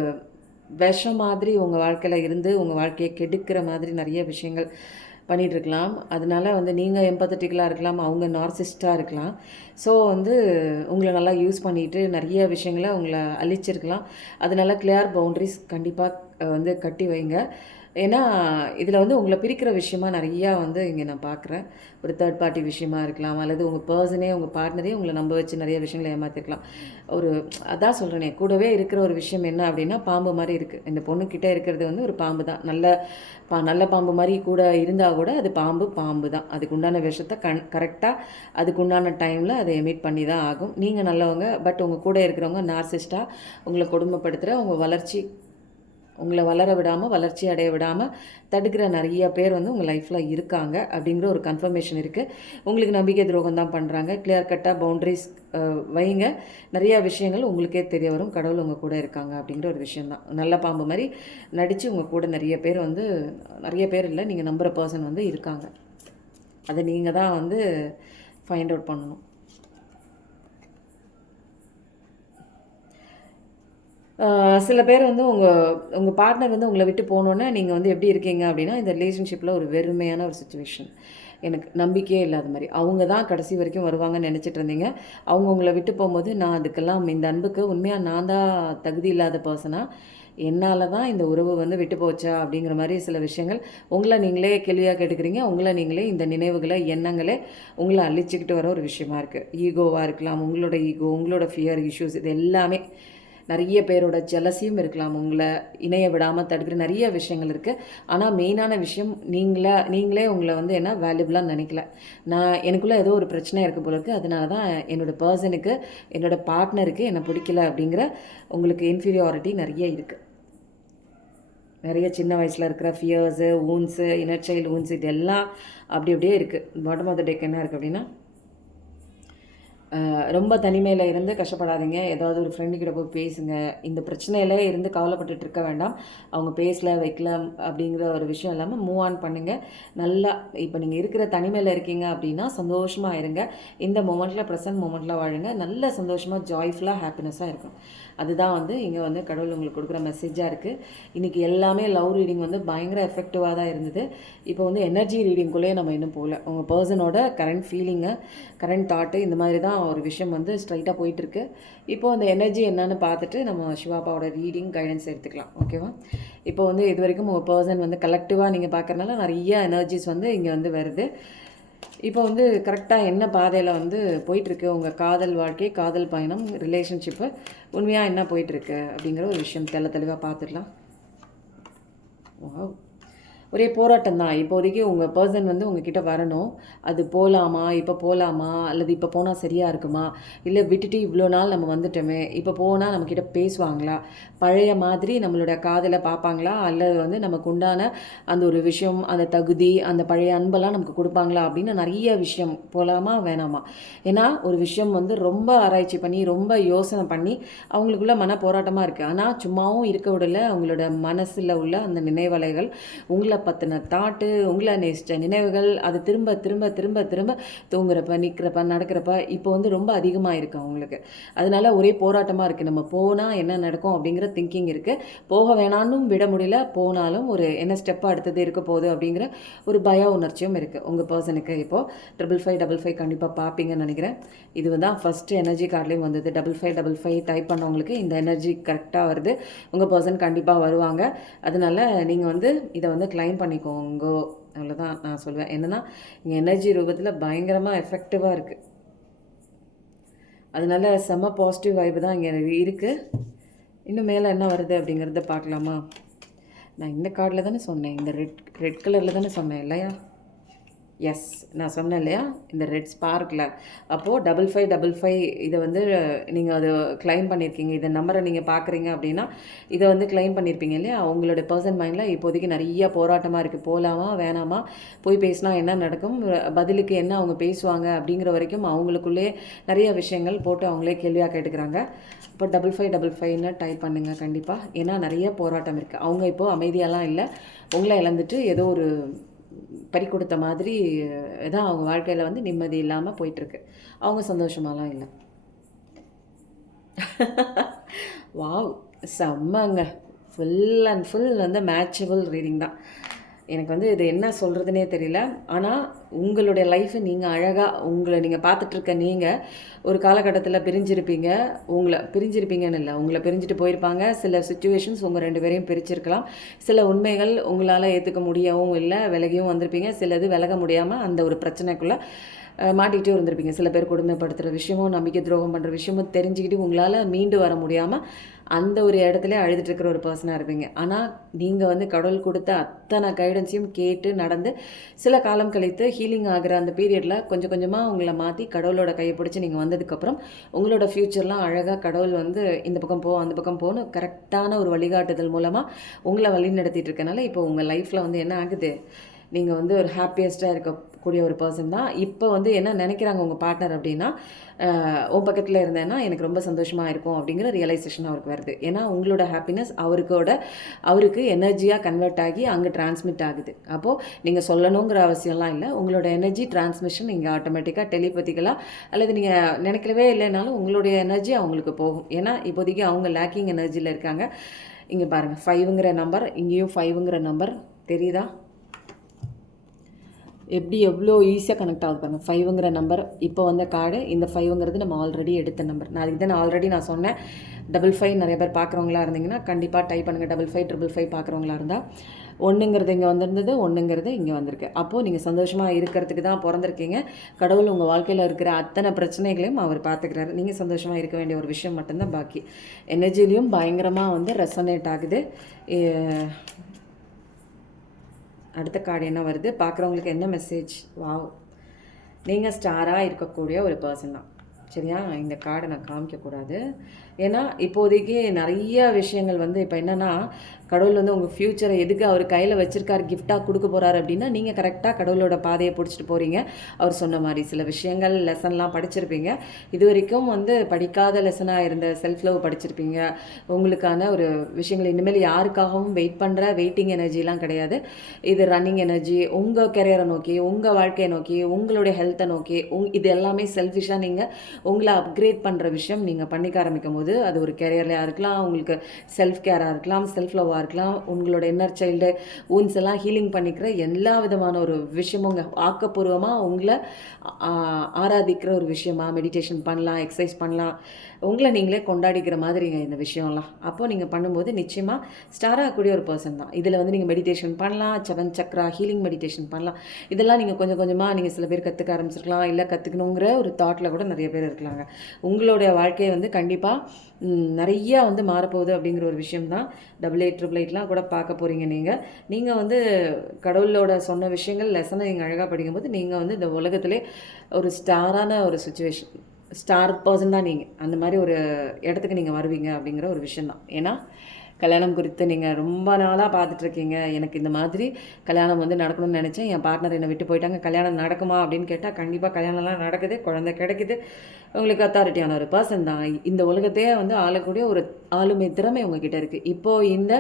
விஷம் மாதிரி உங்கள் வாழ்க்கையில் இருந்து உங்கள் வாழ்க்கையை கெடுக்கிற மாதிரி நிறைய விஷயங்கள் பண்ணிகிட்ருக்கலாம். அதனால வந்து நீங்கள் எம்பத்தட்டிக்கலாக இருக்கலாம், அவங்க நார்சிஸ்டாக இருக்கலாம். ஸோ வந்து உங்களை நல்லா யூஸ் பண்ணிவிட்டு நிறைய விஷயங்களை உங்களை அழிச்சிருக்கலாம். அதனால கிளியர் பவுண்ட்ரிஸ் கண்டிப்பாக வந்து கட்டி வைங்க. ஏன்னா இதில் வந்து உங்களை பிரிக்கிற விஷயமா நிறையா வந்து இங்கே நான் பார்க்குறேன். ஒரு தேர்ட் பார்ட்டி விஷயமா இருக்கலாம், அல்லது உங்கள் பர்சனே உங்கள் பார்ட்னரே உங்களை நம்ப வச்சு நிறைய விஷயங்களை ஏமாற்றிருக்கலாம். ஒரு அதான் சொல்கிறேனே, கூடவே இருக்கிற ஒரு விஷயம் என்ன அப்படின்னா பாம்பு மாதிரி இருக்குது. இந்த பொண்ணுக்கிட்டே இருக்கிறது வந்து ஒரு பாம்பு தான். நல்ல பாம்பு மாதிரி கூட இருந்தால் கூட அது பாம்பு தான். அதுக்கு உண்டான விஷயத்தை கரெக்டாக அதுக்கு உண்டான டைமில் அதை எமிட் பண்ணி தான் ஆகும். நீங்கள் நல்லவங்க, பட் உங்கள் கூட இருக்கிறவங்க நார்சிஸ்டாக உங்களை கொடுமைப்படுத்துகிற உங்களை வளர விடாமல், வளர்ச்சி அடைய விடாமல் தடுக்கிற நிறைய பேர் வந்து உங்கள் லைஃப்பில் இருக்காங்க அப்படிங்கிற ஒரு கன்ஃபர்மேஷன் இருக்குது. உங்களுக்கு நம்பிக்கை துரோகம் தான் பண்ணுறாங்க. கிளியர் கட்டாக பவுண்ட்ரிஸ் வைங்க. நிறையா விஷயங்கள் உங்களுக்கே தெரிய வரும். கடவுள் உங்கள் கூட இருக்காங்க அப்படிங்கிற ஒரு விஷயந்தான். நல்ல பாம்பு மாதிரி நடித்து உங்கள் கூட நிறைய பேர் இல்லை, நீங்கள் நம்புகிற பர்சன் வந்து இருக்காங்க. அதை நீங்கள் தான் வந்து ஃபைண்ட் அவுட் பண்ணணும். சில பேர் வந்து உங்கள் பார்ட்னர் வந்து உங்களை விட்டு போனோன்னே நீங்கள் வந்து எப்படி இருக்கீங்க அப்படின்னா, இந்த ரிலேஷன்ஷிப்பில் ஒரு வெறுமையான ஒரு சுச்சுவேஷன், எனக்கு நம்பிக்கையே இல்லாத மாதிரி. அவங்க தான் கடைசி வரைக்கும் வருவாங்கன்னு நினச்சிட்டு இருந்தீங்க. அவங்க உங்களை விட்டு போகும்போது, நான் அதுக்கெல்லாம் இந்த அன்புக்கு உண்மையாக நான் தான் தகுதி இல்லாத பர்சனாக, என்னால் தான் இந்த உறவு வந்து விட்டு போச்சா அப்படிங்கிற மாதிரி சில விஷயங்கள் உங்களை நீங்களே கேள்வியாக கேட்டுக்கிறீங்க. உங்களை நீங்களே இந்த நினைவுகளை, எண்ணங்களே உங்களை அழிச்சிக்கிட்டு வர ஒரு விஷயமா இருக்குது. ஈகோவாக இருக்கலாம், உங்களோட ஈகோ, உங்களோட ஃபியர் இஷ்யூஸ், இது எல்லாமே. நிறைய பேரோட ஜெலசியும் இருக்கலாம், உங்களை இணைய விடாமல் தடுக்கிற நிறைய விஷயங்கள் இருக்குது. ஆனால் மெயினான விஷயம், நீங்களே உங்களை வந்து என்ன வேல்யூபிளாக நினைக்கல. எனக்குள்ளே ஏதோ ஒரு பிரச்சனை இருக்குது போல இருக்குது, அதனால தான் என்னோடய பர்சனுக்கு, என்னோடய பார்ட்னருக்கு என்னை பிடிக்கல அப்படிங்கிற உங்களுக்கு இன்ஃபீரியாரிட்டி நிறைய இருக்குது. நிறைய சின்ன வயசில் இருக்கிற ஃபியர்ஸு, ஊன்ஸு, இன்னர் சைல்டு ஊன்ஸ், இது எல்லாம் அப்படியே இருக்குது. பாட்டம் ஆஃப் த டெக் என்ன இருக்குது அப்படின்னா, ரொம்ப தனிமையில் இருந்து கஷ்டப்படாதீங்க. ஏதாவது ஒரு ஃப்ரெண்டுக்கிட்ட போய் பேசுங்க. இந்த பிரச்சனையிலே இருந்து கவலைப்பட்டுட்டு இருக்க வேண்டாம். அவங்க வைக்கல அப்படிங்கிற ஒரு விஷயம் இல்லாமல் மூவ் ஆன் பண்ணுங்கள். நல்லா இப்போ நீங்கள் இருக்கிற தனிமையில் இருக்கீங்க அப்படின்னா சந்தோஷமாக இருங்க. இந்த மொமெண்ட்டில், ப்ரெசன்ட் மொமெண்ட்டில் வாழுங்க. நல்ல சந்தோஷமாக, ஜாய்ஃபுல்லாக, ஹாப்பினஸ்ஸாக இருக்கும். அதுதான் வந்து இங்கே வந்து கடவுள் உங்களுக்கு கொடுக்குற மெசேஜாக இருக்குது. இன்றைக்கி எல்லாமே லவ் ரீடிங் வந்து பயங்கர எஃபெக்டிவாக தான் இருந்தது. இப்போ வந்து எனர்ஜி ரீடிங்குள்ளேயே நம்ம இன்னும் போகல. உங்கள் பர்சனோட கரண்ட் ஃபீலிங்கு, கரண்ட் தாட்டு, இந்த மாதிரி தான் ஒரு விஷயம் வந்து ஸ்ட்ரைட்டாக போயிட்டுருக்கு. இப்போது அந்த எனர்ஜி என்னன்னு பார்த்துட்டு நம்ம சிவாப்பாவோட ரீடிங் கைடன்ஸ் எடுத்துக்கலாம். ஓகேவா? இப்போ வந்து இது வரைக்கும் உங்கள் பர்சன் வந்து கலெக்டிவாக நீங்கள் பார்க்குறதுனால நிறைய எனர்ஜிஸ் வந்து இங்கே வந்து வருது. இப்போ வந்து கரெக்டாக என்ன பாதையில் வந்து போயிட்டுருக்கு உங்கள் காதல் வாழ்க்கை, காதல் பயணம், ரிலேஷன்ஷிப்பு உண்மையாக என்ன போயிட்டுருக்கு அப்படிங்கிற ஒரு விஷயம் தெளிவாக பார்த்துடலாம். ஒரே போராட்டம் தான். இப்போதைக்கு உங்கள் பர்சன் வந்து உங்ககிட்ட வரணும். அது போகலாமா, இப்போ போகலாமா, அல்லது இப்போ போனால் சரியாக இருக்குமா, இல்லை விட்டுட்டு இவ்வளோ நாள் நம்ம வந்துட்டோமே, இப்போ போனால் நம்மக்கிட்ட பேசுவாங்களா, பழைய மாதிரி நம்மளோட காதலை பார்ப்பாங்களா, அல்லது வந்து நமக்கு உண்டான அந்த ஒரு விஷயம், அந்த தகுதி, அந்த பழைய அன்பெல்லாம் நமக்கு கொடுப்பாங்களா அப்படின்னு நிறைய விஷயம். போகலாமா வேணாமா? ஏன்னா ஒரு விஷயம் வந்து ரொம்ப ஆராய்ச்சி பண்ணி, ரொம்ப யோசனை பண்ணி அவங்களுக்குள்ள மன போராட்டமாக இருக்குது. ஆனால் சும்மாவும் இருக்க விடலை. அவங்களோட மனசில் உள்ள அந்த நினைவலைகள் உங்களை பற்றின தாட்டு, உங்களை நேசித்த நினைவுகள், அது திரும்ப திரும்ப திரும்ப திரும்ப தூங்குறப்ப, நிற்கிறப்ப, நடக்கிறப்ப இப்போ வந்து ரொம்ப அதிகமாக இருக்குது அவங்களுக்கு. அதனால ஒரே போராட்டமாக இருக்குது. நம்ம போனால் என்ன நடக்கும் அப்படிங்கிற திங்கிங் இருக்குது. போக வேணான்னும் விட முடியல, போனாலும் ஒரு என்ன ஸ்டெப் அடுத்தது இருக்க போகுது அப்படிங்கிற ஒரு பய உணர்ச்சியும் இருக்குது உங்கள் பர்சனுக்கு. இப்போது 5555 கண்டிப்பாக பார்ப்பீங்கன்னு நினைக்கிறேன். இது தான் ஃபஸ்ட்டு எனர்ஜி கார்ட்லேயும் வந்தது. 5555 டைப் பண்ணவங்களுக்கு இந்த எனர்ஜி கரெக்டாக வருது. உங்கள் பர்சன் கண்டிப்பாக வருவாங்க. அதனால நீங்கள் வந்து இதை வந்து கிளைம் பண்ணிக்கோங்க. அவ்வளோதான் நான் சொல்லுவேன். என்னென்னா இங்கே எனர்ஜி ரூபத்தில் பயங்கரமாக எஃபெக்டிவாக இருக்குது. அதனால செம்ம பாசிட்டிவ் வைப்பு தான் இங்கே இருக்குது. இன்னும் மேலே என்ன வருது அப்படிங்கிறத பார்க்கலாமா? நான் இந்த கார்டில் தானே சொன்னேன், இந்த ரெட் கலரில் தானே சொன்னேன் இல்லையா? எஸ், நான் சொன்னேன் இல்லையா, இந்த ரெட் ஸ்பார்க்கில். அப்போது 5555 இதை வந்து நீங்கள் அதை கிளைம் பண்ணியிருக்கீங்க. இந்த நம்பரை நீங்கள் பார்க்குறீங்க அப்படின்னா இதை வந்து கிளைம் பண்ணியிருப்பீங்க இல்லையா? அவங்களோட பர்சன் மைண்டில் இப்போதைக்கு நிறைய போராட்டமாக இருக்குது. போகலாமா வேணாமா, போய் பேசினா என்ன நடக்கும், பதிலுக்கு என்ன அவங்க பேசுவாங்க அப்படிங்கிற வரைக்கும் அவங்களுக்குள்ளே நிறைய விஷயங்கள் போட்டு அவங்களே கேள்வியாக கேட்டுக்கிறாங்க. இப்போ 5555ன்னு டைப் பண்ணுங்கள் கண்டிப்பாக. ஏன்னா நிறைய போராட்டம் இருக்குது. அவங்க இப்போது அமைதியாலாம் இல்லை, உங்களை இழந்துட்டு ஏதோ ஒரு பறி கொடுத்த மாதிரி தான் அவங்க வாழ்க்கையில் வந்து நிம்மதி இல்லாமல் போயிட்டுருக்கு. அவங்க சந்தோஷமாலாம் இல்லை. வாவ், செம்மங்க. ஃபுல் அண்ட் ஃபுல் வந்து மேட்சபிள் ரீடிங் தான். எனக்கு வந்து இது என்ன சொல்கிறதுனே தெரியல. ஆனால் உங்களுடைய லைஃப்பை நீங்கள் அழகாக நீங்கள் பார்த்துட்ருக்க நீங்கள் ஒரு காலகட்டத்தில் பிரிஞ்சிருப்பீங்க. பிரிஞ்சிருப்பீங்கன்னு இல்லை, உங்களை பிரிஞ்சுட்டு போயிருப்பாங்க. சில சுச்சுவேஷன்ஸ் உங்கள் 2 பேரையும் பிரிச்சிருக்கலாம். சில உண்மைகள் உங்களால் ஏற்றுக்க முடியவும் இல்லை, விலகியும் வந்திருப்பீங்க. சிலது விலக முடியாமல் அந்த ஒரு பிரச்சனைக்குள்ளே மாட்டிக்கிட்டே இருந்திருப்பீங்க. சில பேர் கொடுமைப்படுத்துகிற விஷயமும், நம்பிக்கை துரோகம் பண்ணுற விஷயமும் தெரிஞ்சுக்கிட்டு உங்களால் மீண்டு வர முடியாமல் அந்த ஒரு இடத்துல அழுதுட்டுருக்கிற ஒரு பர்சனாக இருப்பீங்க. ஆனால் நீங்கள் வந்து கடவுள் கொடுத்த அத்தனை கைடன்ஸையும் கேட்டு நடந்து சில காலம் கழித்து ஹீலிங் ஆகிற அந்த பீரியடில் கொஞ்சம் கொஞ்சமாக உங்களை மாற்றி கடவுளோட கையை பிடிச்சி நீங்கள் வந்ததுக்கப்புறம் உங்களோட ஃப்யூச்சர்லாம் அழகாக கடவுள் வந்து இந்த பக்கம் போ அந்த பக்கம் போகணும் கரெக்டான ஒரு வழிகாட்டுதல் மூலமாக உங்களை வழி நடத்திட்டு இருக்கனால இப்போ உங்கள் லைஃப்பில் வந்து என்ன ஆகுது, நீங்கள் வந்து ஒரு ஹாப்பியஸ்ட்டாக இருக்கக்கூடிய ஒரு பர்சன் தான். இப்போ வந்து என்ன நினைக்கிறாங்க உங்கள் பார்ட்னர் அப்படின்னா, உன் பக்கத்தில் இருந்தேன்னா எனக்கு ரொம்ப சந்தோஷமாக இருக்கும் அப்படிங்கிற ரியலைசேஷன் அவருக்கு வருது. ஏன்னா உங்களோட ஹாப்பினஸ் அவருக்கு எனர்ஜியாக கன்வெர்ட் ஆகி அங்கே டிரான்ஸ்மிட் ஆகுது. அப்போது நீங்கள் சொல்லணுங்கிற அவசியம்லாம் இல்லை. உங்களோட எனர்ஜி டிரான்ஸ்மிஷன் இங்கே ஆட்டோமேட்டிக்காக டெலிபதிக்கலாக அல்லது நீங்கள் நினைக்கவே இல்லைனாலும் உங்களுடைய எனர்ஜி அவங்களுக்கு போகும். ஏன்னா இப்போதைக்கு அவங்க லேக்கிங் எனர்ஜியில் இருக்காங்க. இங்கே பாருங்கள், 5ங்கிற நம்பர், இங்கேயும் 5ங்கிற நம்பர் தெரியுதா? எப்படி எவ்வளோ ஈஸியாக கனெக்ட் ஆகுது பாருங்கள். 5ங்கிற நம்பர் இப்போ வந்த கார்டு. இந்த 5ங்கிறது நம்ம ஆல்ரெடி எடுத்த நம்பர். நான் அதுக்கு தான் ஆல்ரெடி நான் சொன்னேன் 55 நிறைய பேர் பார்க்குறவங்களா இருந்தீங்கன்னா கண்டிப்பாக டைப் பண்ணுங்கள். 5555 பார்க்குறவங்களா இருந்தால் 1ங்கிறது இங்கே வந்திருந்தது, 1ங்கிறது இங்கே வந்திருக்கு. அப்போது நீங்கள் சந்தோஷமாக இருக்கிறதுக்கு தான் பிறந்திருக்கீங்க. கடவுள் உங்கள் வாழ்க்கையில் இருக்கிற அத்தனை பிரச்சனைகளையும் அவர் பார்த்துக்கிறாரு. நீங்கள் சந்தோஷமாக இருக்க வேண்டிய ஒரு விஷயம் மட்டும்தான் பாக்கி. எனர்ஜிலையும் பயங்கரமாக வந்து ரெசனேட் ஆகுது. அடுத்த கார்டு என்ன வருது, பார்க்குறவங்களுக்கு என்ன மெசேஜ்? வாவ், நீங்கள் ஸ்டாராக இருக்கக்கூடிய ஒரு பர்சன் தான். சரியா? இந்த கார்டை நான் காமிக்கக்கூடாது. ஏன்னா இப்போதைக்கு நிறைய விஷயங்கள் வந்து இப்போ என்னென்னா, கடவுள் வந்து உங்கள் ஃப்யூச்சரை எதுக்கு அவர் கையில் வச்சுருக்காரு, கிஃப்டாக கொடுக்க போகிறாரு அப்படின்னா, நீங்கள் கரெக்டாக கடவுளோட பாதையை பிடிச்சிட்டு போகிறீங்க. அவர் சொன்ன மாதிரி சில விஷயங்கள் லெசன்லாம் படிச்சிருப்பீங்க. இது வரைக்கும் வந்து படிக்காத லெசனாக இருந்த செல்ஃப் லவ் படிச்சிருப்பீங்க. உங்களுக்கான ஒரு விஷயங்கள் இனிமேல் யாருக்காகவும் வெயிட்டிங் எனர்ஜிலாம் கிடையாது. இது ரன்னிங் எனர்ஜி. உங்கள் கெரியரை நோக்கி, உங்கள் வாழ்க்கையை நோக்கி, உங்களுடைய ஹெல்த்தை நோக்கி, இது எல்லாமே செல்ஃபிஷாக நீங்கள் உங்களை அப்கிரேட் பண்ணுற விஷயம் நீங்கள் பண்ணிக்க ஆரம்பிக்கும் போது, அது ஒரு கெரியர்லையாக இருக்கலாம், உங்களுக்கு செல்ஃப் கேராக இருக்கலாம், செல்ஃப் லவ்வாக இருக்கலாம், உங்களோட இன்னர் சைல்டு ஊன்ஸ் எல்லாம் ஹீலிங் பண்ணிக்கிற எல்லா விதமான ஒரு விஷயமும் ஆக்கப்பூர்வமாக உங்களை ஆராதிக்கிற ஒரு விஷயமா மெடிடேஷன் பண்ணலாம், எக்ஸசைஸ் பண்ணலாம், உங்களை நீங்களே கொண்டாடிக்கிற மாதிரிங்க இந்த விஷயம்லாம். அப்போது நீங்கள் பண்ணும்போது நிச்சயமாக ஸ்டார் ஆகக்கூடிய ஒரு பர்சன் தான். இதில் வந்து நீங்கள் மெடிடேஷன் பண்ணலாம், 7 சக்ரா ஹீலிங் மெடிடேஷன் பண்ணலாம். இதெல்லாம் நீங்கள் கொஞ்சம் கொஞ்சமாக நீங்கள் சில பேர் கற்றுக்க ஆரம்பிச்சிருக்கலாம், இல்லை கற்றுக்கணுங்கிற ஒரு தாட்டில் கூட நிறைய பேர் இருக்கலாங்க. உங்களுடைய வாழ்க்கையை வந்து கண்டிப்பாக நிறையா வந்து மாறப்போகுது அப்படிங்கிற ஒரு விஷயம்தான். 8888லாம் கூட பார்க்க போகிறீங்க. நீங்கள் வந்து கடவுளோட சொன்ன விஷயங்கள் லெசனை நீங்கள் அழகாக படிக்கும்போது நீங்கள் வந்து இந்த உலகத்திலே ஒரு ஸ்டாரான ஒரு ஸ்டார் பர்சன் தான் நீங்கள். அந்த மாதிரி ஒரு இடத்துக்கு நீங்கள் வருவீங்க அப்படிங்கிற ஒரு விஷயந்தான். ஏன்னா கல்யாணம் குறித்து நீங்கள் ரொம்ப நாளாக பார்த்துட்ருக்கீங்க. எனக்கு இந்த மாதிரி கல்யாணம் வந்து நடக்கணும்னு நினச்சேன். என் பார்ட்னர் என்னை விட்டு போயிட்டாங்க. கல்யாணம் நடக்குமா அப்படின்னு கேட்டால் கண்டிப்பாக கல்யாணம்லாம் நடக்குது. குழந்தை கிடைக்குது. உங்களுக்கு அத்தாரிட்டியான ஒரு பர்சன் தான். இந்த உலகத்தையே வந்து ஆளக்கூடிய ஒரு ஆளுமை திறமை உங்ககிட்ட இருக்குது. இப்போது இந்த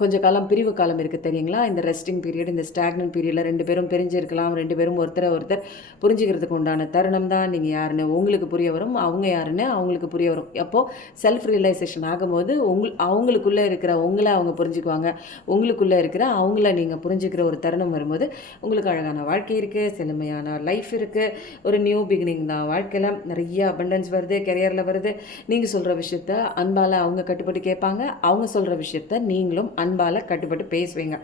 கொஞ்ச காலம் பிரிவு காலம் இருக்குது தெரியுங்களா? இந்த ரெஸ்டிங் பீரியட், இந்த ஸ்டாக்னன்ட் பீரியடில் 2 பேரும் பிரிஞ்சிருக்கலாம். 2 பேரும் ஒருத்தரை ஒருத்தர் புரிஞ்சுக்கிறதுக்கு உண்டான தருணம் தான். நீங்கள் யாருன்னு உங்களுக்கு புரிய வரும், அவங்க யாருன்னு அவங்களுக்கு புரிய வரும். அப்போது செல்ஃப் ரியலைசேஷன் ஆகும்போது அவங்களுக்குள்ளே இருக்கிற உங்களை அவங்க புரிஞ்சுக்குவாங்க. உங்களுக்குள்ளே இருக்கிற அவங்கள நீங்கள் புரிஞ்சுக்கிற ஒரு தருணம் வரும்போது உங்களுக்கு அழகான வாழ்க்கை இருக்குது, செழுமையான லைஃப் இருக்குது, ஒரு நியூ பிகினிங் தான். வாழ்க்கையில் நிறைய அபண்டன்ஸ் வருது, கெரியரில் வருது. நீங்கள் சொல்கிற விஷயத்த அன்பால் அவங்க கட்டுப்பட்டு கேட்பாங்க, அவங்க சொல்கிற விஷயத்த நீங்களும் அன்பால் கட்டுப்பட்டு பேசுவீங்க.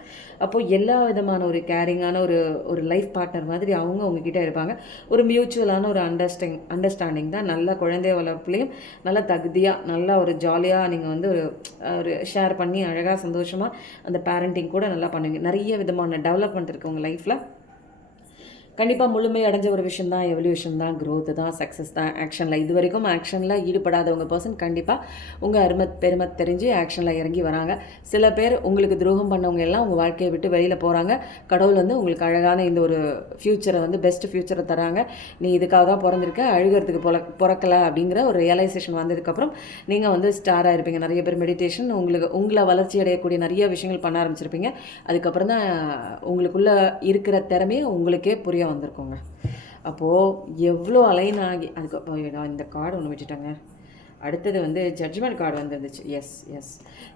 அப்போது எல்லா விதமான ஒரு கேரிங்கான ஒரு லைஃப் பார்ட்னர் மாதிரி அவங்க உங்ககிட்ட இருப்பாங்க. ஒரு மியூச்சுவலான ஒரு அண்டர்ஸ்டாண்டிங் தான். நல்ல குழந்தை வளர்ப்புலையும் நல்ல தகுதியாக, நல்லா ஒரு ஜாலியாக நீங்கள் வந்து ஒரு ஷேர் பண்ணி அழகாக சந்தோஷமாக அந்த பேரண்டிங் கூட நல்லா பண்ணுவீங்க. நிறைய விதமான டெவலப்மெண்ட் இருக்குது உங்கள் லைஃப்பில். கண்டிப்பாக முழுமை அடைஞ்ச ஒரு விஷயம் தான் எவல்யூஷன் தான், க்ரோத்து தான், சக்ஸஸ் தான். ஆக்ஷனில் இது வரைக்கும் ஆக்ஷனில் ஈடுபடாதவங்க பர்சன் கண்டிப்பாக உங்கள் பெருமை தெரிஞ்சு ஆக்ஷனில் இறங்கி வராங்க. சில பேர் உங்களுக்கு துரோகம் பண்ணவங்க எல்லாம் உங்கள் வாழ்க்கையை விட்டு வெளியில் போகிறாங்க. கடவுள் வந்து உங்களுக்கு அழகான இந்த ஒரு ஃப்யூச்சரை வந்து பெஸ்ட் ஃப்யூச்சரை தராங்க. நீ இதுக்காக தான் பிறந்திருக்க, அழுகிறதுக்கு பிறக்கலை அப்படிங்கிற ஒரு ரியலைசேஷன் வந்ததுக்கப்புறம் நீங்கள் வந்து ஸ்டாராக இருப்பீங்க. நிறைய பேர் மெடிடேஷன் உங்களை வளர்ச்சி அடையக்கூடிய நிறைய விஷயங்கள் பண்ண ஆரம்பிச்சிருப்பீங்க. அதுக்கப்புறம் தான் உங்களுக்குள்ளே இருக்கிற திறமையை உங்களுக்கே புரிய வந்திருக்கோங்க. அப்போது எவ்வளோ அலைன் ஆகி அதுக்கு நான் இந்த கார்டு ஒன்று விட்டுட்டேங்க. அடுத்தது வந்து ஜட்ஜ்மெண்ட் கார்டு வந்துருந்துச்சு. எஸ்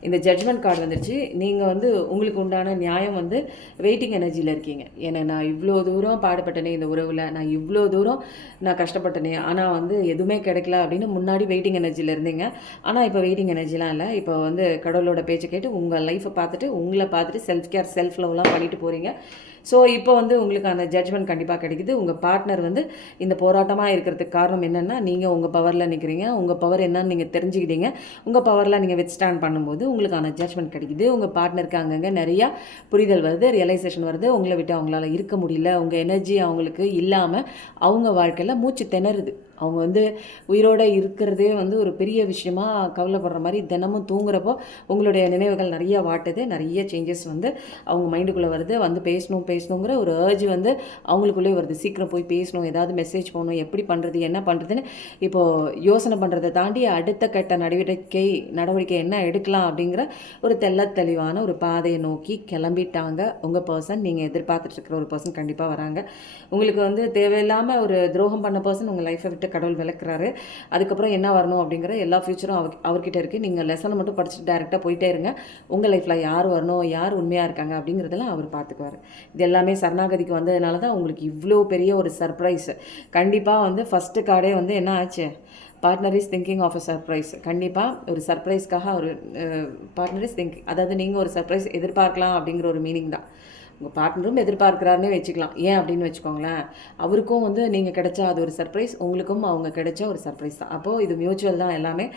இந்த ஜட்ஜ்மெண்ட் கார்டு வந்துருச்சு. நீங்கள் வந்து உங்களுக்கு உண்டான நியாயம் வந்து வெயிட்டிங் எனர்ஜியில் இருக்கீங்க. ஏன்னா நான் இவ்வளோ தூரம் பாடுபட்டனே இந்த உறவில், நான் இவ்வளோ தூரம் நான் கஷ்டப்பட்டனே, ஆனால் வந்து எதுவுமே கிடைக்கல அப்படின்னு முன்னாடி வெயிட்டிங் எனர்ஜியில் இருந்தீங்க. ஆனால் இப்போ வெயிட்டிங் எனர்ஜிலாம் இல்லை. இப்போ வந்து கடவுளோட பேச்சை கேட்டு உங்கள் லைஃப்பை பார்த்துட்டு உங்களை பார்த்துட்டு செல்ஃப் கேர் செல்ஃப் லவ்லாம் பண்ணிட்டு போகிறீங்க. ஸோ இப்போ வந்து உங்களுக்கு அந்த ஜட்ஜ்மெண்ட் கண்டிப்பாக கிடைக்குது. உங்கள் பார்ட்னர் வந்து இந்த போராட்டமாக இருக்கிறதுக்கு காரணம் என்னென்னா, நீங்கள் உங்கள் பவரில் நிற்கிறீங்க. உங்கள் பவர் என்னன்னு நீங்கள் தெரிஞ்சுக்கிட்டீங்க. உங்கள் பவரில் நீங்கள் வித் ஸ்டாண்ட் பண்ணும்போது உங்களுக்கான ஜட்ஜ்மெண்ட் கிடைக்குது. உங்கள் பார்ட்னருக்கு அங்கங்கே நிறையா புரிதல் வருது, ரியலைசேஷன் வருது. உங்களை விட்டு அவங்களால இருக்க முடியல, உங்கள் எனர்ஜி அவங்களுக்கு இல்லாமல் அவங்க வாழ்க்கையில் மூச்சு திணறுது. அவங்க வந்து உயிரோடு இருக்கிறதே வந்து ஒரு பெரிய விஷயமா கவலைப்படுற மாதிரி தினமும் தூங்குறப்போ உங்களுடைய நினைவுகள் நிறைய வாட்டுது. நிறைய சேஞ்சஸ் வந்து அவங்க மைண்டுக்குள்ளே வருது. வந்து பேசணுங்கிற ஒரு ஏர்ஜ் வந்து அவங்களுக்குள்ளே வருது. சீக்கிரம் போய் பேசணும், ஏதாவது மெசேஜ் போகணும், எப்படி பண்ணுறது, என்ன பண்ணுறதுன்னு இப்போது யோசனை பண்ணுறதை தாண்டி அடுத்த கட்ட நடவடிக்கை என்ன எடுக்கலாம் அப்படிங்கிற ஒரு தெளிவான ஒரு பாதையை நோக்கி கிளம்பிட்டாங்க உங்கள் பர்சன். நீங்கள் எதிர்பார்த்துட்ருக்கிற ஒரு பர்சன் கண்டிப்பாக வராங்க. உங்களுக்கு வந்து தேவையில்லாமல் ஒரு துரோகம் பண்ண பர்சன் உங்கள் லைஃப்பை விட்டு கடவுள் விளக்குறாரு. அதுக்கப்புறம் என்ன வரணும் அப்படிங்கிற எல்லா ஃபியூச்சரும் அவர்கிட்ட இருக்குது. நீங்கள் லெசனை மட்டும் படிச்சுட்டு டேரெக்டாக போயிட்டே இருங்க. உங்கள் லைஃப்பில் யார் வரணும், யார் உண்மையாக இருக்காங்க அப்படிங்கிறதெல்லாம் அவர் பார்த்துக்குவார். இது எல்லாமே சரணாகதிக்கு வந்ததுனால தான் உங்களுக்கு இவ்வளோ பெரிய ஒரு சர்ப்ரைஸ். கண்டிப்பாக வந்து ஃபஸ்ட்டு கார்டே வந்து என்ன ஆச்சு, partner is thinking of a surprise. கண்டிப்பாக ஒரு சர்ப்ரைஸ்க்காக ஒரு பார்ட்னர் இஸ் திங்கிங், அதாவது நீங்கள் ஒரு சர்ப்ரைஸ் எதிர்பார்க்கலாம் அப்படிங்கிற ஒரு மீனிங் தான். உங்கள் பார்ட்னரும் எதிர்பார்க்குறாருன்னே வச்சுக்கலாம். ஏன் அப்படின்னு வச்சுக்கோங்களேன், அவருக்கும் வந்து நீங்கள் கிடைச்சா அது ஒரு சர்ப்ரைஸ், உங்களுக்கும் அவங்க கிடைச்சா ஒரு சர்ப்ரைஸ் தான். அப்போது இது மியூச்சுவல் தான் எல்லாமே.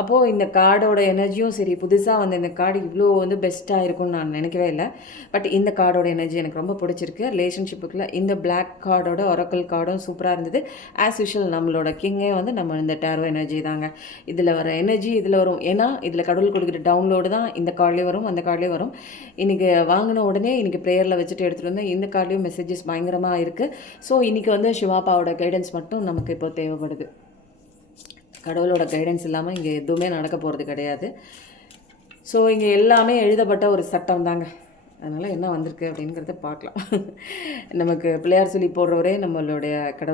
அப்போது இந்த கார்டோட எனர்ஜியும் சரி, புதுசாக வந்து இந்த கார்டு இவ்வளோ வந்து பெஸ்ட்டாக இருக்கும்னு நான் நினைக்கவே இல்லை. பட் இந்த கார்டோட எனர்ஜி எனக்கு ரொம்ப பிடிச்சிருக்கு. ரிலேஷன்ஷிப்புக்குள்ள இந்த பிளாக் கார்டோட ஒரக்கல் கார்டும் சூப்பராக இருந்தது. ஆஸ் யூஷுவல் நம்மளோட கிங்கே வந்து நம்ம இந்த டேரோ எனர்ஜி தாங்க. இதில் வர எனர்ஜி இதில் வரும். ஏன்னா இதில் கடவுள் கொடுக்குற டவுன்லோடு தான் இந்த கார்ட்லேயே வரும், அந்த கார்ட்லேயே வரும். இன்றைக்கி வாங்கின உடனே இன்றைக்கி ப்ரேயரில் வச்சுட்டு எடுத்துகிட்டு வந்தேன். இந்த கார்ட்லேயும் மெசேஜஸ் பயங்கரமாக இருக்குது. ஸோ இன்றைக்கி வந்து சிவாப்பாவோட கைடன்ஸ் மட்டும் நமக்கு இப்போ தேவைப்படுது. கடவுளோட கைடன்ஸ் இல்லாமல் இங்கே எதுவுமே நடக்க போகிறது கிடையாது. ஸோ இங்கே எல்லாமே எழுதப்பட்ட ஒரு சட்டம் தாங்க. அதனால் என்ன வந்திருக்கு அப்படிங்கிறத பார்க்கலாம். நமக்கு பிள்ளையார் சொல்லி போடுறவரே நம்மளுடைய கடவுள்.